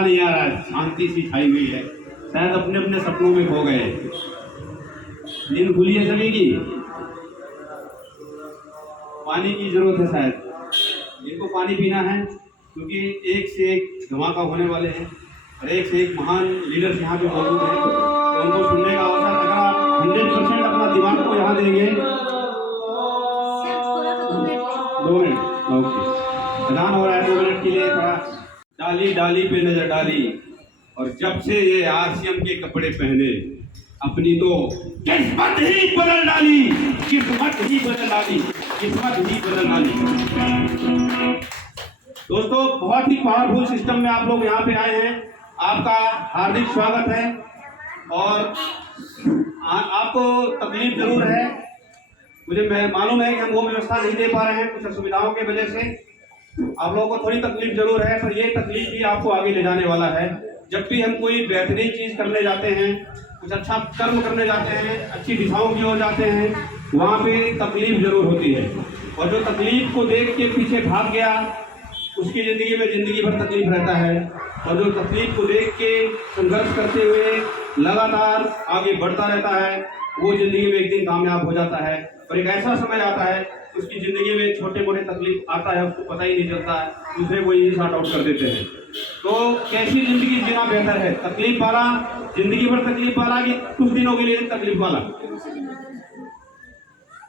मजा नहीं आ रहा है, शांति सी छाई हुई है, शायद अपने अपने सपनों में खो गए। नींद खुली है सभी की, पानी की जरूरत है शायद, जिनको पानी पीना है, क्योंकि एक से एक धमाका होने वाले हैं और एक से एक महान लीडर्स यहाँ पे मौजूद हैं। तो उनको सुनने का अवसर, अगर आप 100% अपना दिमाग को यहाँ देंगे। 2 मिनट, ओके, अजान हो रहा है, 2 मिनट के लिए थोड़ा। डाली डाली पे नजर डाली और जब से ये आरसीएम के कपड़े पहने, अपनी तो किस्मत ही बदल डाली, किस्मत ही बदल डाली, किस्मत ही बदल डाली। दोस्तों, बहुत ही पावरफुल सिस्टम में आप लोग यहाँ पे आए हैं, आपका हार्दिक स्वागत है। और आपको तकलीफ जरूर है, मुझे मालूम है कि हम वो व्यवस्था नहीं दे पा रहे हैं कुछ असुविधाओं की वजह से, आप लोगों को थोड़ी तकलीफ जरूर है, पर ये तकलीफ ही आपको आगे ले जाने वाला है। जब भी हम कोई बेहतरीन चीज करने जाते हैं, कुछ अच्छा कर्म करने जाते हैं, अच्छी दिशाओं की ओर जाते हैं, वहाँ पे तकलीफ जरूर होती है। और जो तकलीफ को देख के पीछे भाग गया, उसकी जिंदगी में जिंदगी भर तकलीफ रहता है। और जो तकलीफ को देख के संघर्ष करते हुए लगातार आगे बढ़ता रहता है, वो जिंदगी में एक दिन कामयाब हो जाता है। और एक ऐसा समय आता है उसकी जिंदगी में छोटे मोटे तकलीफ आता है, उसको पता ही नहीं चलता है, दूसरे को यही सॉर्ट आउट कर देते हैं। तो कैसी जिंदगी जीना बेहतर है, तकलीफ वाला, जिंदगी भर तकलीफ वाला, कि कुछ दिनों के लिए तकलीफ वाला?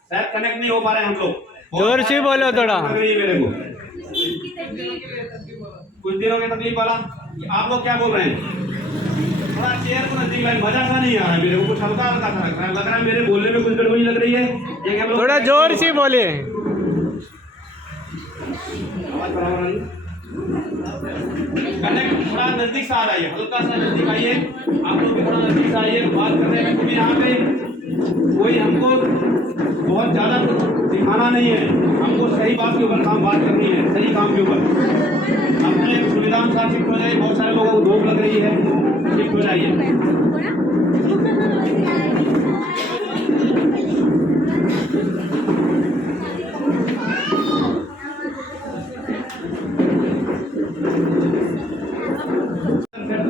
शायद कनेक्ट नहीं हो पा रहे हैं हम लोग, जोर से बोलो थोड़ा। लग रही है मेरे को कुछ दिनों की तकलीफ वाला। आप लोग क्या बोल रहे हैं? थोड़ा चेयर को नजदीक लाए, मजा सा नहीं आ रहा है मेरे को, कुछ हल्का हल्का सा लग रहा है, मेरे बोलने में कुछ गड़बड़ी लग रही है। ये हम लोग थोड़ा जोर से बोले। आवाज बराबर आ रही है? कनेक्ट थोड़ा नजदीक से आ रहा है, हल्का सा नजदीक आइए, आप लोग भी थोड़ा नजदीक से आइए, बात करने में। क्योंकि यहाँ पे कोई हमको बहुत ज्यादा कुछ दिखाना नहीं है, हमको सही बात के ऊपर बात करनी है, सही काम के ऊपर। अपने सुविधा अनुसार शिफ्ट हो जाइए, बहुत सारे लोगों को धूप लग रही है, शिफ्ट हो जाइए।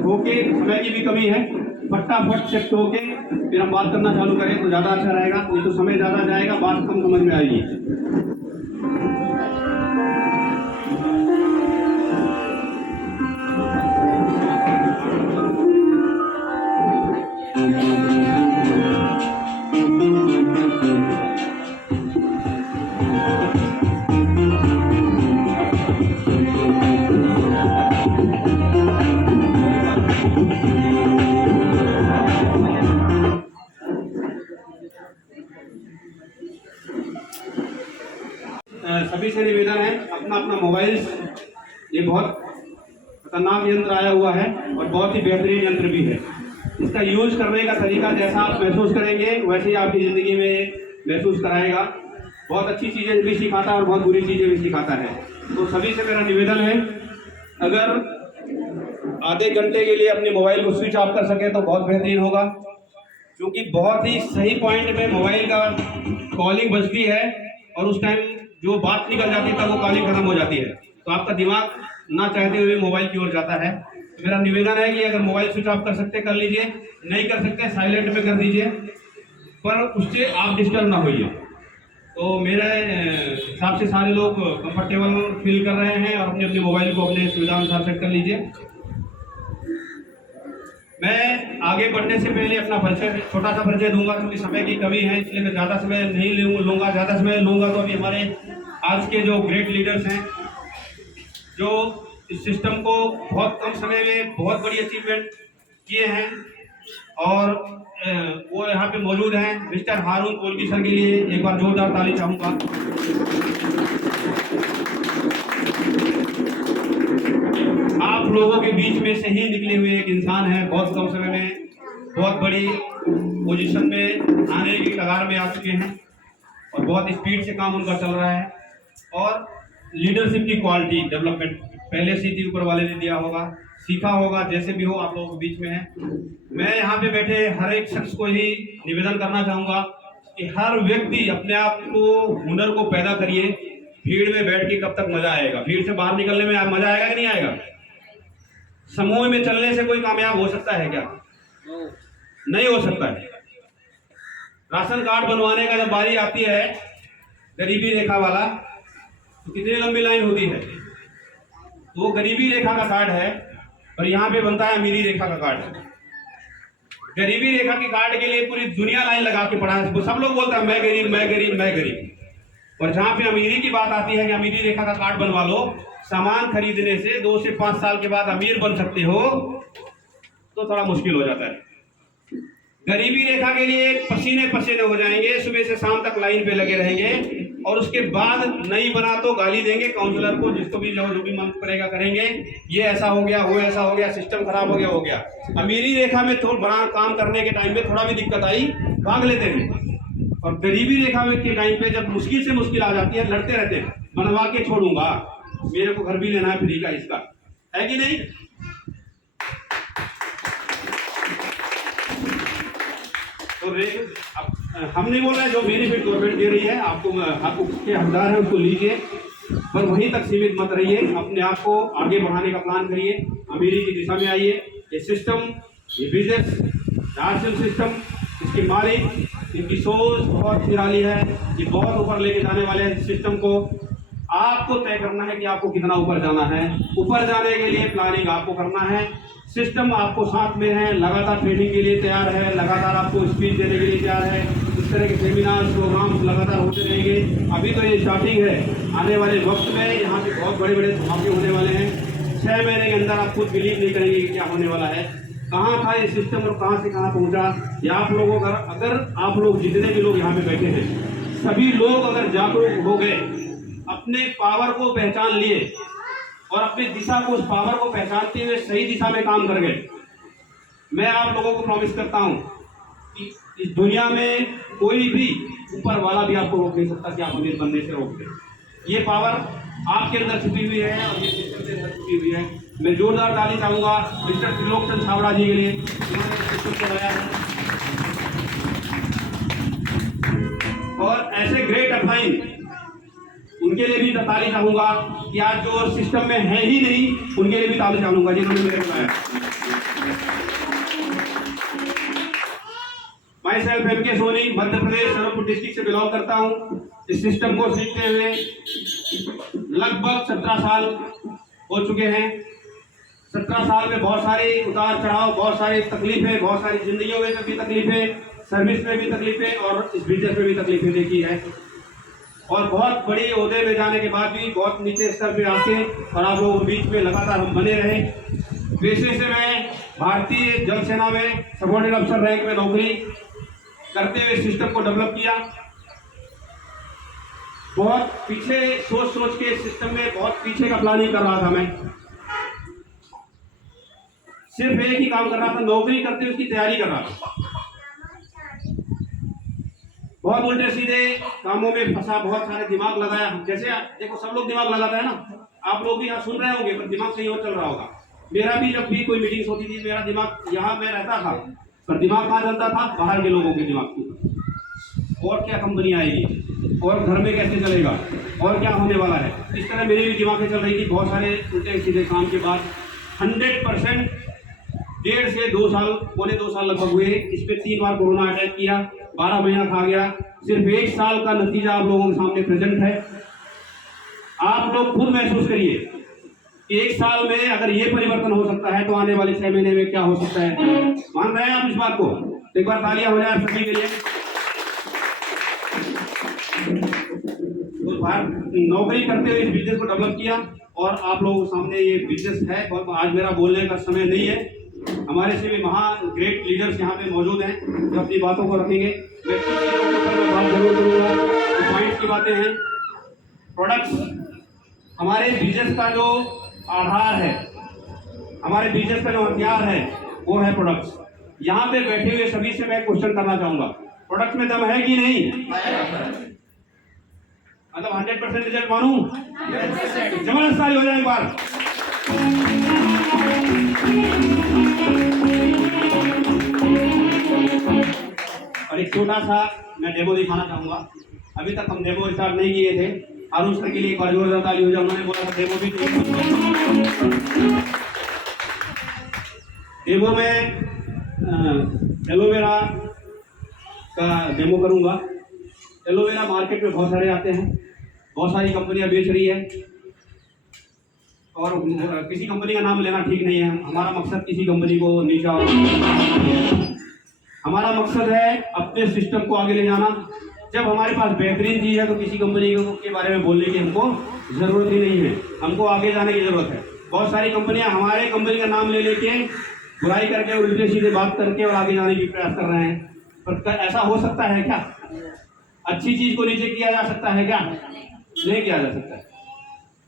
होके समय की भी कमी है, फटाफट शिफ्ट होके फिर हम बात करना चालू करें तो ज्यादा अच्छा रहेगा, नहीं तो समय ज्यादा जाएगा, बात कम समझ में आएगी। सभी से निवेदन है, अपना अपना मोबाइल, ये बहुत खतरनाक यंत्र आया हुआ है और बहुत ही बेहतरीन यंत्र भी है। इसका यूज करने का तरीका जैसा आप महसूस करेंगे वैसे ही आपकी ज़िंदगी में महसूस कराएगा। बहुत अच्छी चीज़ें भी सिखाता है और बहुत बुरी चीज़ें भी सिखाता है। तो सभी से मेरा निवेदन है, अगर आधे घंटे के लिए अपने मोबाइल को स्विच ऑफ कर सके तो बहुत बेहतरीन होगा, क्योंकि बहुत ही सही पॉइंट पे मोबाइल का कॉलिंग बजती है और उस टाइम जो बात निकल जाती है तब वो कॉलिंग खत्म हो जाती है, तो आपका दिमाग ना चाहते हुए मोबाइल की ओर जाता है। तो मेरा निवेदन है कि अगर मोबाइल स्विच ऑफ कर सकते कर लीजिए, नहीं कर सकते साइलेंट में कर दीजिए, पर उससे आप डिस्टर्ब ना होइए। तो मेरे हिसाब से सारे लोग कंफर्टेबल फील कर रहे हैं और अपने अपने मोबाइल को अपने सुविधा अनुसार सेट कर लीजिए। मैं आगे बढ़ने से पहले अपना परिचय, छोटा सा परिचय दूंगा, क्योंकि समय की कमी है इसलिए मैं ज़्यादा समय नहीं लूँगा। ज़्यादा समय लूँगा तो अभी हमारे आज के जो ग्रेट लीडर्स हैं, जो इस सिस्टम को बहुत कम समय में बहुत बड़ी अचीवमेंट किए हैं और वो यहाँ पे मौजूद हैं। मिस्टर हारून कोलगी सर के लिए एक बार जोरदार ताली चाहूँगा। आप लोगों के बीच में से ही निकले हुए एक इंसान है, बहुत कम समय में बहुत बड़ी पोजीशन में आने की कगार में आ चुके हैं और बहुत स्पीड से काम उनका चल रहा है। और लीडरशिप की क्वालिटी डेवलपमेंट पहले से ही ऊपर वाले ने दिया होगा, सीखा होगा, जैसे भी हो आप लोगों के बीच में है। मैं यहाँ पे बैठे हर एक शख्स को ही निवेदन करना चाहूँगा कि हर व्यक्ति अपने आप को, हुनर को पैदा करिए। भीड़ में बैठ के कब तक मजा आएगा, भीड़ से बाहर निकलने में मजा आएगा कि नहीं आएगा? समूह में चलने से कोई कामयाब हो सकता है क्या? नहीं हो सकता है। राशन कार्ड बनवाने का जब बारी आती है गरीबी रेखा वाला, तो कितनी लंबी लाइन होती है। तो वो गरीबी रेखा का कार्ड है और यहाँ पे बनता है अमीरी रेखा का कार्ड है। गरीबी रेखा के कार्ड के लिए पूरी दुनिया लाइन लगा के पड़ा है। सब लोग बोलते हैं मैं गरीब, मैं गरीब, मैं गरीब। और जहाँ पे अमीरी की बात आती है कि अमीरी रेखा का कार्ड बनवा लो, सामान खरीदने से 2 से 5 साल के बाद अमीर बन सकते हो, तो थोड़ा मुश्किल हो जाता है। गरीबी रेखा के लिए पसीने पसीने हो जाएंगे, सुबह से शाम तक लाइन पे लगे रहेंगे और उसके बाद नहीं बना तो गाली देंगे काउंसलर को, जिसको भी जो भी मन करेगा करेंगे, ये ऐसा हो गया, वो ऐसा हो गया, सिस्टम खराब हो गया। अमीरी रेखा में थोड़ा बड़ा काम करने के टाइम में थोड़ा भी दिक्कत आई, भाग लेते हैं। और गरीबी रेखा के टाइम पे जब मुश्किल से मुश्किल आ जाती है, लड़ते रहते हैं, बनवा के छोड़ूंगा, मेरे को घर भी लेना है फ्री का, इसका है कि नहीं। तो हम नहीं बोल रहे, जो बेनिफिट गवर्नमेंट दे रही है आपको के हकदार है उसको लीजिए, पर वहीं तक सीमित मत रहिए। अपने आप को आगे बढ़ाने का प्लान करिए, अमीरी की दिशा में आइए। ये सिस्टम, ये बिजनेस, राशन सिस्टम, इसके मालिक, इनकी सोच बहुत निराली है। ये बहुत ऊपर लेके जाने वाले हैं सिस्टम को। आपको तय करना है कि आपको कितना ऊपर जाना है। ऊपर जाने के लिए प्लानिंग आपको करना है। सिस्टम आपको साथ में है, लगातार ट्रेनिंग के लिए तैयार है, लगातार आपको स्पीच देने के लिए तैयार है। इस तरह के सेमिनार प्रोग्राम लगातार होते रहेंगे। अभी तो ये स्टार्टिंग है, आने वाले वक्त में यहाँ पे बहुत बड़े बड़े धमाके होने वाले हैं। 6 महीने के अंदर आप खुद बिलीव नहीं करेंगे कि क्या होने वाला है। कहाँ था ये सिस्टम और कहाँ से कहाँ पहुँचा। ये आप लोगों का, अगर आप लोग जितने भी लोग यहाँ पे बैठे हैं, सभी लोग अगर जागरूक हो गए, अपने पावर को पहचान लिए और अपनी दिशा को, उस पावर को पहचानते हुए सही दिशा में काम कर गए, मैं आप लोगों को प्रॉमिस करता हूं कि इस दुनिया में कोई भी ऊपर वाला भी आपको रोक नहीं सकता कि आप अमीर बनने से रोक दें। ये पावर आपके अंदर छुपी हुई है और ये सिस्टम के अंदर छुपी हुई है। मैं जोरदार ताली चाहूंगा मिस्टर त्रिलोकचंद छाबड़ा जी के लिए, उन्होंने सिस्टम चलाया है। और ऐसे ग्रेट अपलाइन उनके लिए भी ताली चाहूंगा कि आज जो सिस्टम में है ही नहीं, उनके लिए भी ताली चाहूंगा जिन्होंने मेरे बताया। मैं सेल्फ एम के सोनी, मध्य प्रदेश सहारनपुर डिस्ट्रिक्ट से बिलोंग करता हूं। इस सिस्टम को सीखते हुए लगभग 17 साल हो चुके हैं। 17 साल में बहुत सारे उतार चढ़ाव, बहुत सारी तकलीफें, बहुत सारी जिंदगियों में भी तकलीफें, सर्विस में भी तकलीफें और इस बिजनेस में भी तकलीफें देखी है। और बहुत बड़ी ओहदे में जाने के बाद भी बहुत नीचे स्तर पे आके और आप लोगों के बीच में लगातार हम बने रहे। पेशे से मैं भारतीय जल सेना में सबऑर्डिनेट अफसर रैंक में नौकरी करते हुए सिस्टम को डेवलप किया। बहुत पीछे सोच के सिस्टम में बहुत पीछे का प्लानिंग कर रहा था। मैं सिर्फ एक ही काम कर रहा था, नौकरी करते हुए उसकी तैयारी कर रहा था। बहुत उल्टे सीधे कामों में फंसा, बहुत सारे दिमाग लगाया। जैसे देखो सब लोग दिमाग लगाते हैं ना, आप लोग भी यहाँ सुन रहे होंगे पर दिमाग कहीं और चल रहा होगा। मेरा भी जब भी कोई मीटिंग होती थी, मेरा दिमाग यहाँ मैं रहता था पर दिमाग कहाँ चलता था, बाहर के लोगों के दिमाग की। और क्या कंपनी आएगी और घर में कैसे चलेगा और क्या होने वाला है, इस तरह मेरी भी दिमाग में चल रही थी। बहुत सारे उल्टे सीधे काम के बाद 100% 1.5 से 2 साल, पौने 2 साल लगभग हुए। इस पर 3 बार कोरोना अटैक किया, 12 महीना खा गया। सिर्फ 1 साल का नतीजा आप लोगों के सामने प्रेजेंट है। आप लोग खुद महसूस करिए कि 1 साल में अगर ये परिवर्तन हो सकता है तो आने वाले 6 महीने में क्या हो सकता है। मान रहे हैं आप इस बात को? एक बार तालियां हो जाए आप सभी के लिए। तो नौकरी करते हुए इस बिजनेस को डेवलप किया और आप लोगों के सामने ये बिजनेस है। और आज मेरा बोलने का समय नहीं है, हमारे से भी महान ग्रेट लीडर्स यहाँ पे मौजूद हैं जो अपनी बातों को रखेंगे। मैं कुछ चीज़ों के ऊपर मैं बात जरूर करूँगा। तो पॉइंट्स की बातें हैं। प्रोडक्ट्स, हमारे बिजनेस का जो आधार है, हमारे बिजनेस का जो हथियार है वो है प्रोडक्ट्स। यहाँ पे बैठे हुए सभी से मैं क्वेश्चन करना चाहूँगा, प्रोडक्ट में दम है कि नहीं? मतलब 100% रिजल्ट मानूं? जबरदस्त ताली हो जाए एक बार। और एक छोटा सा मैं डेमो दिखाना चाहूंगा। अभी तक हम डेमो स्टार्ट नहीं किए थे। आरुष सर के लिए एक बार जोरदार ताली हो जाए, उन्होंने बोला था डेमो भी। डेमो में एलोवेरा का डेमो करूंगा। एलोवेरा मार्केट में बहुत सारे आते हैं, बहुत सारी कंपनियां बेच रही है, और किसी कंपनी का नाम लेना ठीक नहीं है। हमारा मकसद किसी कंपनी को नीचा और हमारा मकसद है अपने सिस्टम को आगे ले जाना। जब हमारे पास बेहतरीन चीज़ है तो किसी कंपनी के बारे में बोलने की हमको ज़रूरत ही नहीं है, हमको आगे जाने की ज़रूरत है। बहुत सारी कंपनियां हमारे कंपनी का नाम ले लेके बुराई करके उल्टे सीधे बात करके और आगे जाने की प्रयास कर रहे हैं, पर ऐसा हो सकता है क्या? अच्छी चीज़ को नीचे किया जा सकता है क्या? नहीं किया जा सकता है,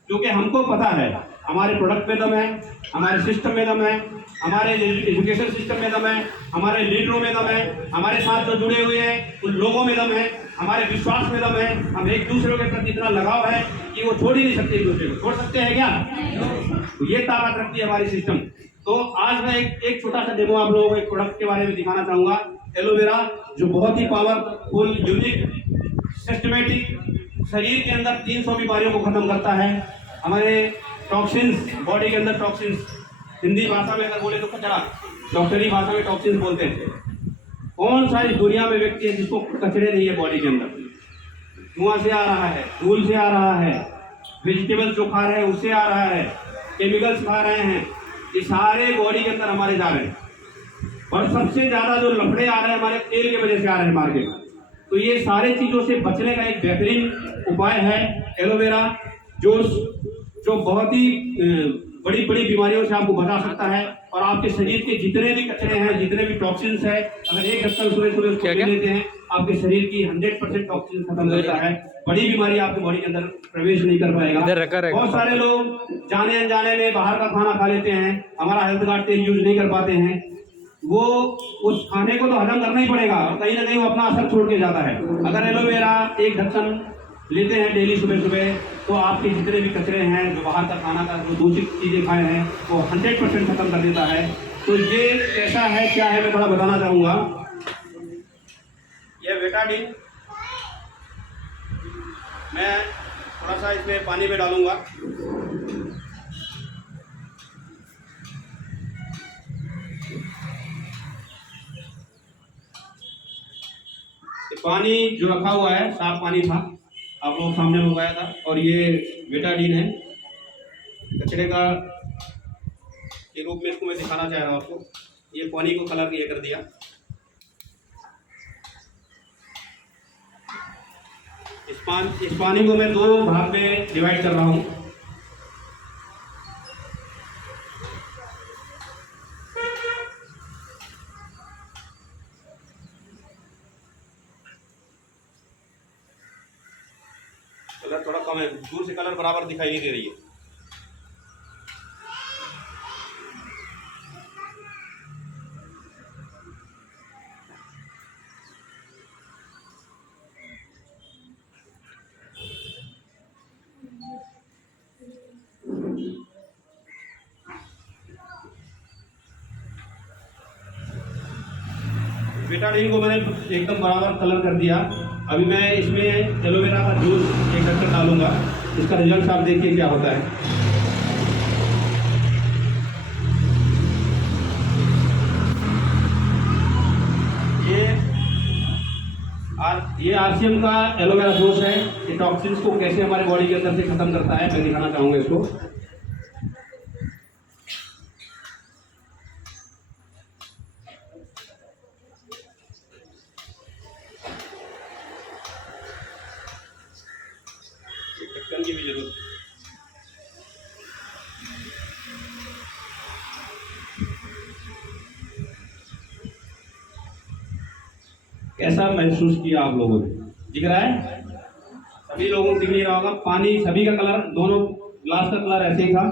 क्योंकि हमको पता है हमारे प्रोडक्ट में दम है, हमारे सिस्टम में दम है, हमारे एजुकेशन सिस्टम में दम है, हमारे लीडरों में दम है, हमारे साथ जो जुड़े हुए हैं उन लोगों में दम है, हमारे विश्वास में दम है। हम एक दूसरे के प्रति इतना लगाव है कि वो छोड़ ही नहीं सकते, एक दूसरे को छोड़ सकते हैं क्या? तो ये ताकत रखती है हमारी सिस्टम। तो आज मैं एक छोटा सा डेमो आप लोगों को एक प्रोडक्ट के बारे में दिखाना चाहूंगा, एलोवेरा, जो बहुत ही पावरफुल, यूनिक, सिस्टमेटिक, शरीर के अंदर 300 बीमारियों को खत्म करता है। हमारे टॉक्सिन्स, बॉडी के अंदर टॉक्सिन्स, हिंदी भाषा में अगर बोले तो कचरा, डॉक्टरी भाषा में टॉक्सिन्स बोलते हैं। कौन सा इस दुनिया में व्यक्ति है जिसको कचरे नहीं है बॉडी के अंदर? धुआं से आ रहा है, धूल से आ रहा है, वेजिटेबल्स जो खा रहे हैं उससे आ रहा है, केमिकल्स खा रहे हैं, ये सारे बॉडी के अंदर हमारे जा रहे हैं। और सबसे ज्यादा जो लफड़े आ रहे हैं हमारे तेल की वजह से आ रहे हैं मार्केट। तो ये सारे चीजों से बचने का एक बेहतरीन उपाय है एलोवेरा जूस, जो बहुत ही बड़ी बड़ी बीमारियों से आपको बचा सकता है। और आपके शरीर के जितने भी कचरे हैं, जितने भी टॉक्सिन्स है, अगर एक ढक्कन सुबह सुबह उसको पी लेते हैं, आपके शरीर की 100% टॉक्सिन खत्म होता है। बड़ी बीमारी आपके बॉडी के अंदर प्रवेश नहीं कर पाएगा। बहुत सारे लोग जाने अनजाने में बाहर का खाना खा लेते हैं, हमारा हेल्थ कार्ड तेल यूज नहीं कर पाते हैं, वो उस खाने को तो हजम करना ही पड़ेगा और कहीं ना कहीं वो अपना असर छोड़ के जाता है। अगर एलोवेरा एक ढक्कन लेते हैं डेली सुबह सुबह, तो आपके जितने भी कचरे हैं, जो बाहर का खाना का जो दूषित चीज़ें खाए हैं, वो 100% खत्म कर देता है। तो ये कैसा है, क्या है, मैं थोड़ा बताना चाहूँगा। यह बेटाडीन, मैं थोड़ा सा इसमें पानी में डालूंगा। पानी जो रखा हुआ है साफ पानी था, आप लोग सामने मंगाया था, और ये बेटाडीन है कचरे का के रूप में, इसको मैं दिखाना चाह रहा हूँ आपको। ये पानी को कलर ये कर दिया। इस पानी को मैं 2 भाग में डिवाइड कर रहा हूँ। कलर थोड़ा कम है, दूर से कलर बराबर दिखाई नहीं दे रही है। बेटाडीन को मैंने एकदम बराबर कलर कर दिया। अभी मैं इसमें एलोवेरा का जूस एक ढक्कन डालूंगा, इसका रिजल्ट आप देखिए क्या होता है। ये आरसीएम का एलोवेरा जूस है। ये टॉक्सिन्स को कैसे हमारे बॉडी के अंदर से खत्म करता है, मैं दिखाना चाहूँगा इसको। ढक्कन की भी जरूरत है। कैसा महसूस किया आप लोगों ने? दिख रहा है? सभी लोगों को दिख नहीं रहा होगा। पानी सभी का कलर, दोनों ग्लास का कलर ऐसे ही था।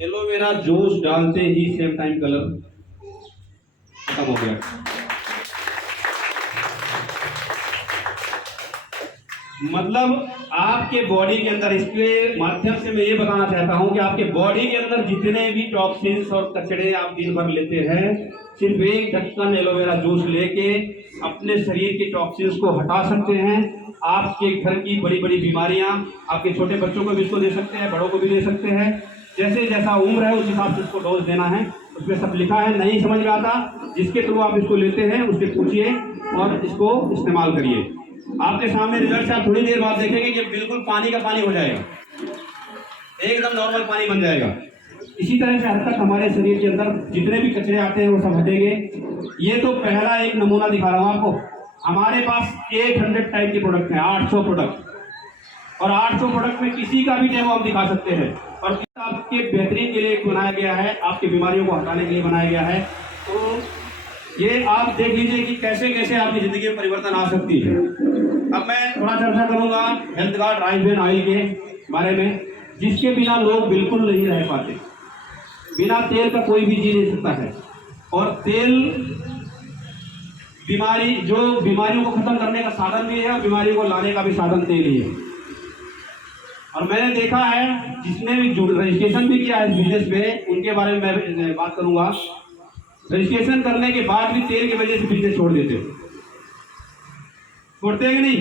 एलोवेरा जूस डालते ही सेम टाइम कलर खत्म हो गया। मतलब आपके बॉडी के अंदर, इसके माध्यम से मैं ये बताना चाहता हूं कि आपके बॉडी के अंदर जितने भी टॉक्सिन्स और कचरे आप दिन भर लेते हैं, सिर्फ एक ढक्कन एलोवेरा जूस लेके अपने शरीर के टॉक्सिन्स को हटा सकते हैं। आपके घर की बड़ी बड़ी बीमारियां, आपके छोटे बच्चों को भी इसको दे सकते हैं, बड़ों को भी दे सकते हैं। जैसे जैसा उम्र है उस हिसाब से इसको डोज देना है। उसमें सब लिखा है। नहीं समझ में आता, जिसके थ्रू आप इसको लेते हैं उससे पूछिए और इसको इस्तेमाल करिए। आपके सामने रिजल्ट आप थोड़ी देर बाद देखेंगे कि बिल्कुल पानी का पानी हो जाएगा, एकदम नॉर्मल पानी बन जाएगा। इसी तरह से हद तक हमारे शरीर के अंदर जितने भी कचरे आते हैं वो सब हटेंगे। ये तो पहला एक नमूना दिखा रहा हूँ आपको। हमारे पास 800 टाइप के प्रोडक्ट हैं, 800 प्रोडक्ट, और 800 प्रोडक्ट में किसी का भी डेमो आप दिखा सकते हैं। और आपके बेहतरीन के लिए बनाया गया है, आपकी बीमारियों को हटाने के लिए बनाया गया है। तो ये आप देख लीजिए कि कैसे कैसे आपकी जिंदगी में परिवर्तन आ सकती है। अब मैं थोड़ा चर्चा करूंगा health guard rice bran oil के बारे में, जिसके बिना लोग बिल्कुल नहीं रह पाते। बिना तेल का कोई भी जी नहीं सकता है। और तेल जो बीमारियों को खत्म करने का साधन भी है और बीमारियों को लाने का भी साधन तेल ही है। और मैंने देखा है जिसने भी रजिस्ट्रेशन भी किया है इस बिजनेस में, उनके बारे में मैं बात करूंगा। रजिस्ट्रेशन करने के बाद भी तेल की वजह से बिजनेस छोड़ देते, छोड़ते हैं कि नहीं?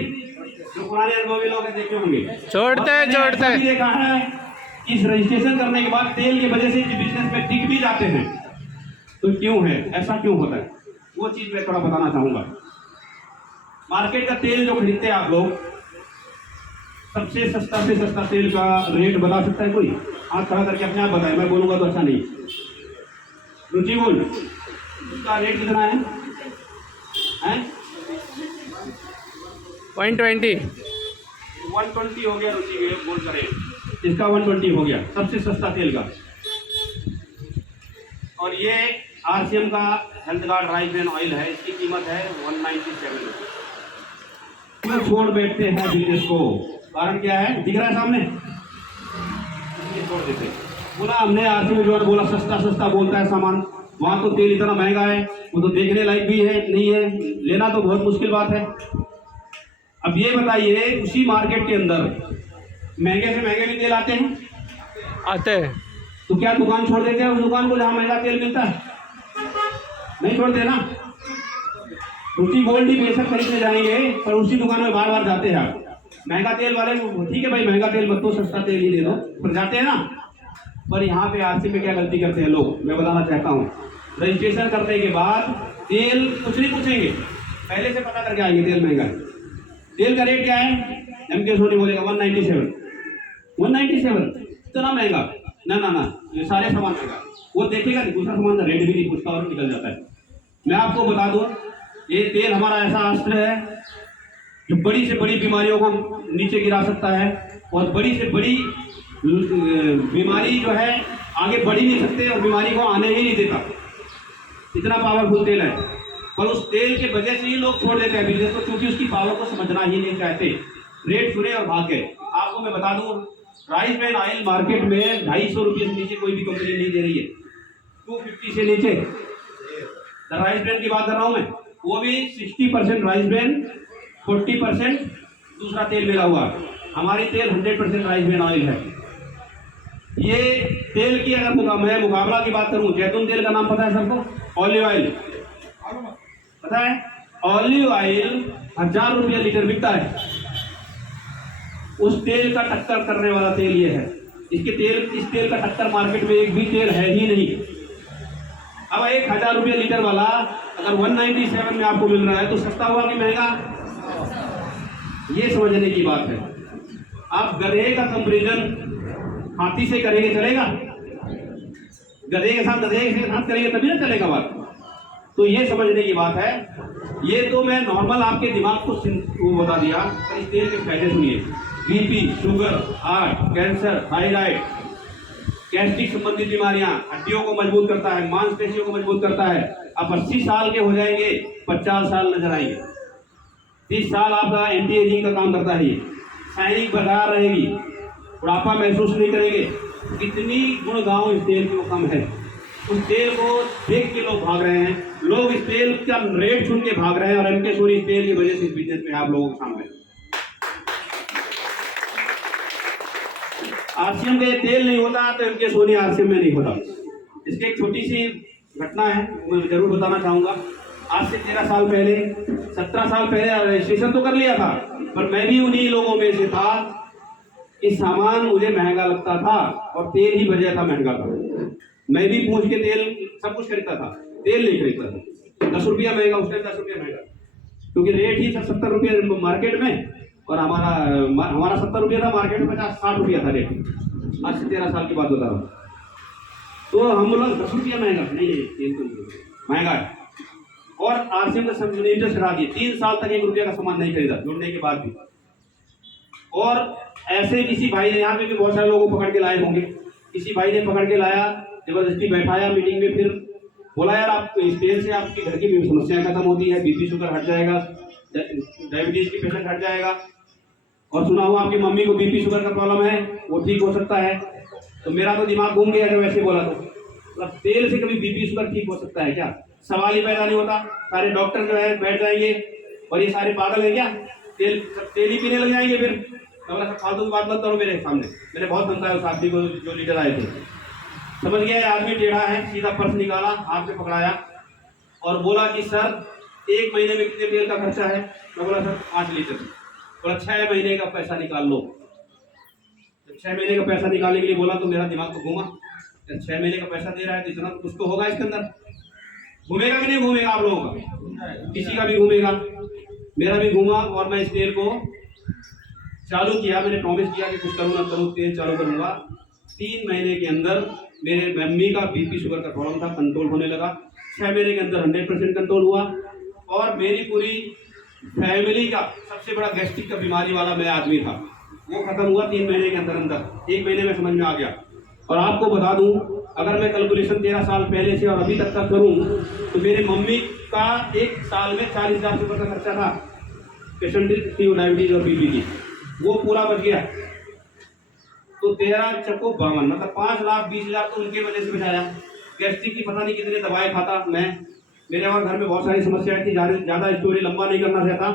जो पुराने अनुभवी लोग देखे होंगे, छोड़ते हैं। देखा है इस रजिस्ट्रेशन करने के बाद तेल की वजह से बिजनेस में टिक भी जाते हैं। तो क्यों है, ऐसा क्यों होता है, वो चीज मैं थोड़ा बताना चाहूंगा। मार्केट का तेल जो खरीदते हैं आप लोग, सबसे सस्ता से सस्ता तेल का रेट बता सकता है कोई? हाथ खड़ा करके अपने आप बताए, मैं बोलूंगा तो अच्छा नहीं। रुचि बोल, उसका रेट कितना है? 120 120 हो गया। रुचि के बोल करें, इसका 120 हो गया सबसे सस्ता तेल का। और ये आरसीएम का health guard rice bran oil है, इसकी कीमत है 197 रुपये। छोड़ बैठते हैं बिजनेस को, कारण क्या है? दिख रहा है सामने, छोड़ देते। बोला हमने आरसी में जो बोला सस्ता सस्ता बोलता है सामान, वहाँ तो तेल इतना महंगा है, वो तो देखने लायक भी है नहीं है, लेना तो बहुत मुश्किल बात है। अब ये बताइए, उसी मार्केट के अंदर महंगे से महंगे भी तेल आते हैं, तो क्या दुकान छोड़ देते हैं उस दुकान को जहाँ महंगा तेल मिलता है? नहीं छोड़ते ना। रुचि गोल्ड ही बेशक खरीदने जाएंगे, पर उसी दुकान में बार बार जाते हैं आप। महंगा तेल वाले ठीक है भाई, महंगा तेल मत दो, सस्ता तेल ही दे दो, पर जाते हैं ना। पर यहाँ पे आरसी में क्या गलती करते हैं लोग, मैं बताना चाहता हूँ। रजिस्ट्रेशन करने के बाद तेल कुछ नहीं पूछेंगे, पहले से पता करके आएंगे तेल महंगा है। तेल का रेट क्या है? एमके सोनी बोलेगा 197 इतना महंगा, ना ना ना, ये सारे सामान महंगा। वो देखेगा नहीं, दूसरा सामान का रेट भी नहीं पूछता और निकल जाता है। मैं आपको बता दूं, ये तेल हमारा ऐसा अस्त्र है जो बड़ी से बड़ी बीमारियों को नीचे गिरा सकता है, और बड़ी से बड़ी बीमारी जो है आगे बढ़ ही नहीं सकते और बीमारी को आने ही नहीं देता, इतना पावरफुल तेल है। पर उस तेल के वजह से ही लोग छोड़ देते हैं बिजनेस को, क्योंकि उसकी पावर को समझना ही नहीं चाहते। रेट सुने और भाग गए। आपको मैं बता दूं, राइस ब्रेन ऑयल मार्केट में 250 रुपये से नीचे कोई भी कंपनी नहीं दे रही है, 250 से नीचे। राइस ब्रेन की बात कर रहा हूं मैं, वो भी 60% राइस ब्रेन, 40% दूसरा तेल मिला हुआ। हमारी तेल 100% राइस ब्रेन ऑयल है। ये तेल की अगर मैं मुकाबला की बात करूं, जैतून तेल का नाम पता है सबको? ऑलिव ऑयल पता है? ऑलिव ऑयल 1000 रुपया लीटर बिकता है। उस तेल का टक्कर करने वाला तेल ये है। इस तेल का टक्कर मार्केट में एक भी तेल है ही नहीं। अब 1000 रुपया लीटर वाला अगर 197 में आपको मिल रहा है तो सस्ता हुआ कि महंगा? ये समझने की बात है। आप गधे का कंपेरिजन हाथी से करेंगे, चलेगा? गधे के साथ करेंगे तभी ना चलेगा बात। तो ये समझने की बात है। ये तो मैं नॉर्मल आपके दिमाग को बता दिया, पर इस तेल के फायदे सुनिए। BP, sugar, heart, cancer, thyroid, gastric संबंधित बीमारियां, हड्डियों को मजबूत करता है, मांसपेशियों को मजबूत करता है। आप 80 साल के हो जाएंगे, 50 साल नजर आएंगे। 30 साल आपका एंटी एजिंग का काम करता है। ये शाइनिंग बरकरार रहेगी, बुढ़ापा महसूस नहीं करेंगे। कितनी गुणगांव इस तेल की कम है। उस तेल को देख के लोग भाग रहे हैं, लोग इस तेल का रेट सुन के भाग रहे हैं, और एमके सोनी इस तेल की वजह से इस बिजनेस में आप लोगों के सामने। आरसीएम का तेल नहीं होता तो एमके सोनी आरसीएम में नहीं होता। इसकी एक छोटी सी घटना है, मैं जरूर बताना चाहूंगा। आज से 13 साल पहले, 17 साल पहले रजिस्ट्रेशन तो कर लिया था, पर मैं भी उन्हीं लोगों में से था कि सामान मुझे महंगा लगता था और तेल ही वजह था महंगा था। मैं भी पूछ के तेल सब कुछ खरीदता था, तेल नहीं खरीदता था। 10 रुपया महंगा, उस टाइम 10 रुपया महंगा, क्योंकि रेट ही था 70 रुपया मार्केट में, और हमारा 70 रुपया था, मार्केट में 50-60 रुपया था रेट। आज से 13 साल की बात बता रहा हूँ। तो हम बोला 10 रुपया महंगा नहीं, तेल तो महंगा है। और आरसीएम का इंटरेस्ट हटा दिए, 3 साल तक 1 रुपया का सामान नहीं खरीदा जुड़ने के बाद भी। और ऐसे किसी भाई ने, यहाँ पे भी बहुत सारे लोगों को पकड़ के लाए होंगे, किसी भाई ने पकड़ के लाया, जबरदस्ती बैठाया मीटिंग में, फिर बोला यार आप इस तेल से आपके घर की समस्याएं खत्म होती है, बीपी शुगर हट जाएगा, डायबिटीज की पेशेंट हट जाएगा, और सुना हुआ आपकी मम्मी को बीपी शुगर का प्रॉब्लम है, वो ठीक हो सकता है। तो मेरा तो दिमाग घूम गया जब ऐसे बोला तो, मतलब तेल से कभी बीपी शुगर ठीक हो सकता है क्या? सवाल ही पैदा नहीं होता। सारे डॉक्टर जो है बैठ जाएंगे और ये सारे पागल है क्या, तेल ही पीने लग जाएंगे। फिर बोला सब फालतू की बात मत करो मेरे सामने। मैंने बहुत समझाया उस आदमी को, जो लीडर आए थे, समझ गया आदमी टेढ़ा है, सीधा पर्स निकाला, हाथ में पकड़ाया और बोला कि सर 1 महीने में कितने तेल का खर्चा है? मैं बोला सर 5 लीटर। बोला 6 महीने का पैसा निकाल लो। 6 महीने का पैसा निकालने के लिए बोला तो मेरा दिमाग तो घूमा, 6 महीने का पैसा दे रहा है तो इतना कुछ तो होगा इसके अंदर। घूमेगा कि नहीं घूमेगा आप लोगों का? किसी का भी घूमेगा, मेरा भी घूमा। और मैं इस तेल को चालू किया, मैंने प्रॉमिस किया कि कुछ करूँ ना करूँ तेल चालू करूँगा। 3 महीने के अंदर मेरे मम्मी का बीपी शुगर का प्रॉब्लम था, कंट्रोल होने लगा। 6 महीने के अंदर 100% कंट्रोल हुआ। और मेरी पूरी फैमिली का सबसे बड़ा गैस्ट्रिक का बीमारी वाला मैं आदमी था, वो खत्म हुआ 3 महीने के अंदर अंदर। 1 महीने में समझ में आ गया। और आपको बता दूं, अगर मैं कैलकुलेशन 13 साल पहले से और अभी तक का करूं तो मेरे मम्मी का 1 साल में 40,000 रुपये का खर्चा था, पेशेंट थी डायबिटीज और बीपी की, वो पूरा बच गया। तो 13 चक्को 52, मतलब 5,20,000 तो उनके वजह से बचाया। गैस्ट्रिक की पता नहीं कितने दवाएं खाता मैं, मेरे और घर में बहुत सारी समस्याएं थी, ज़्यादा स्टोरी लंबा नहीं करना चाहता।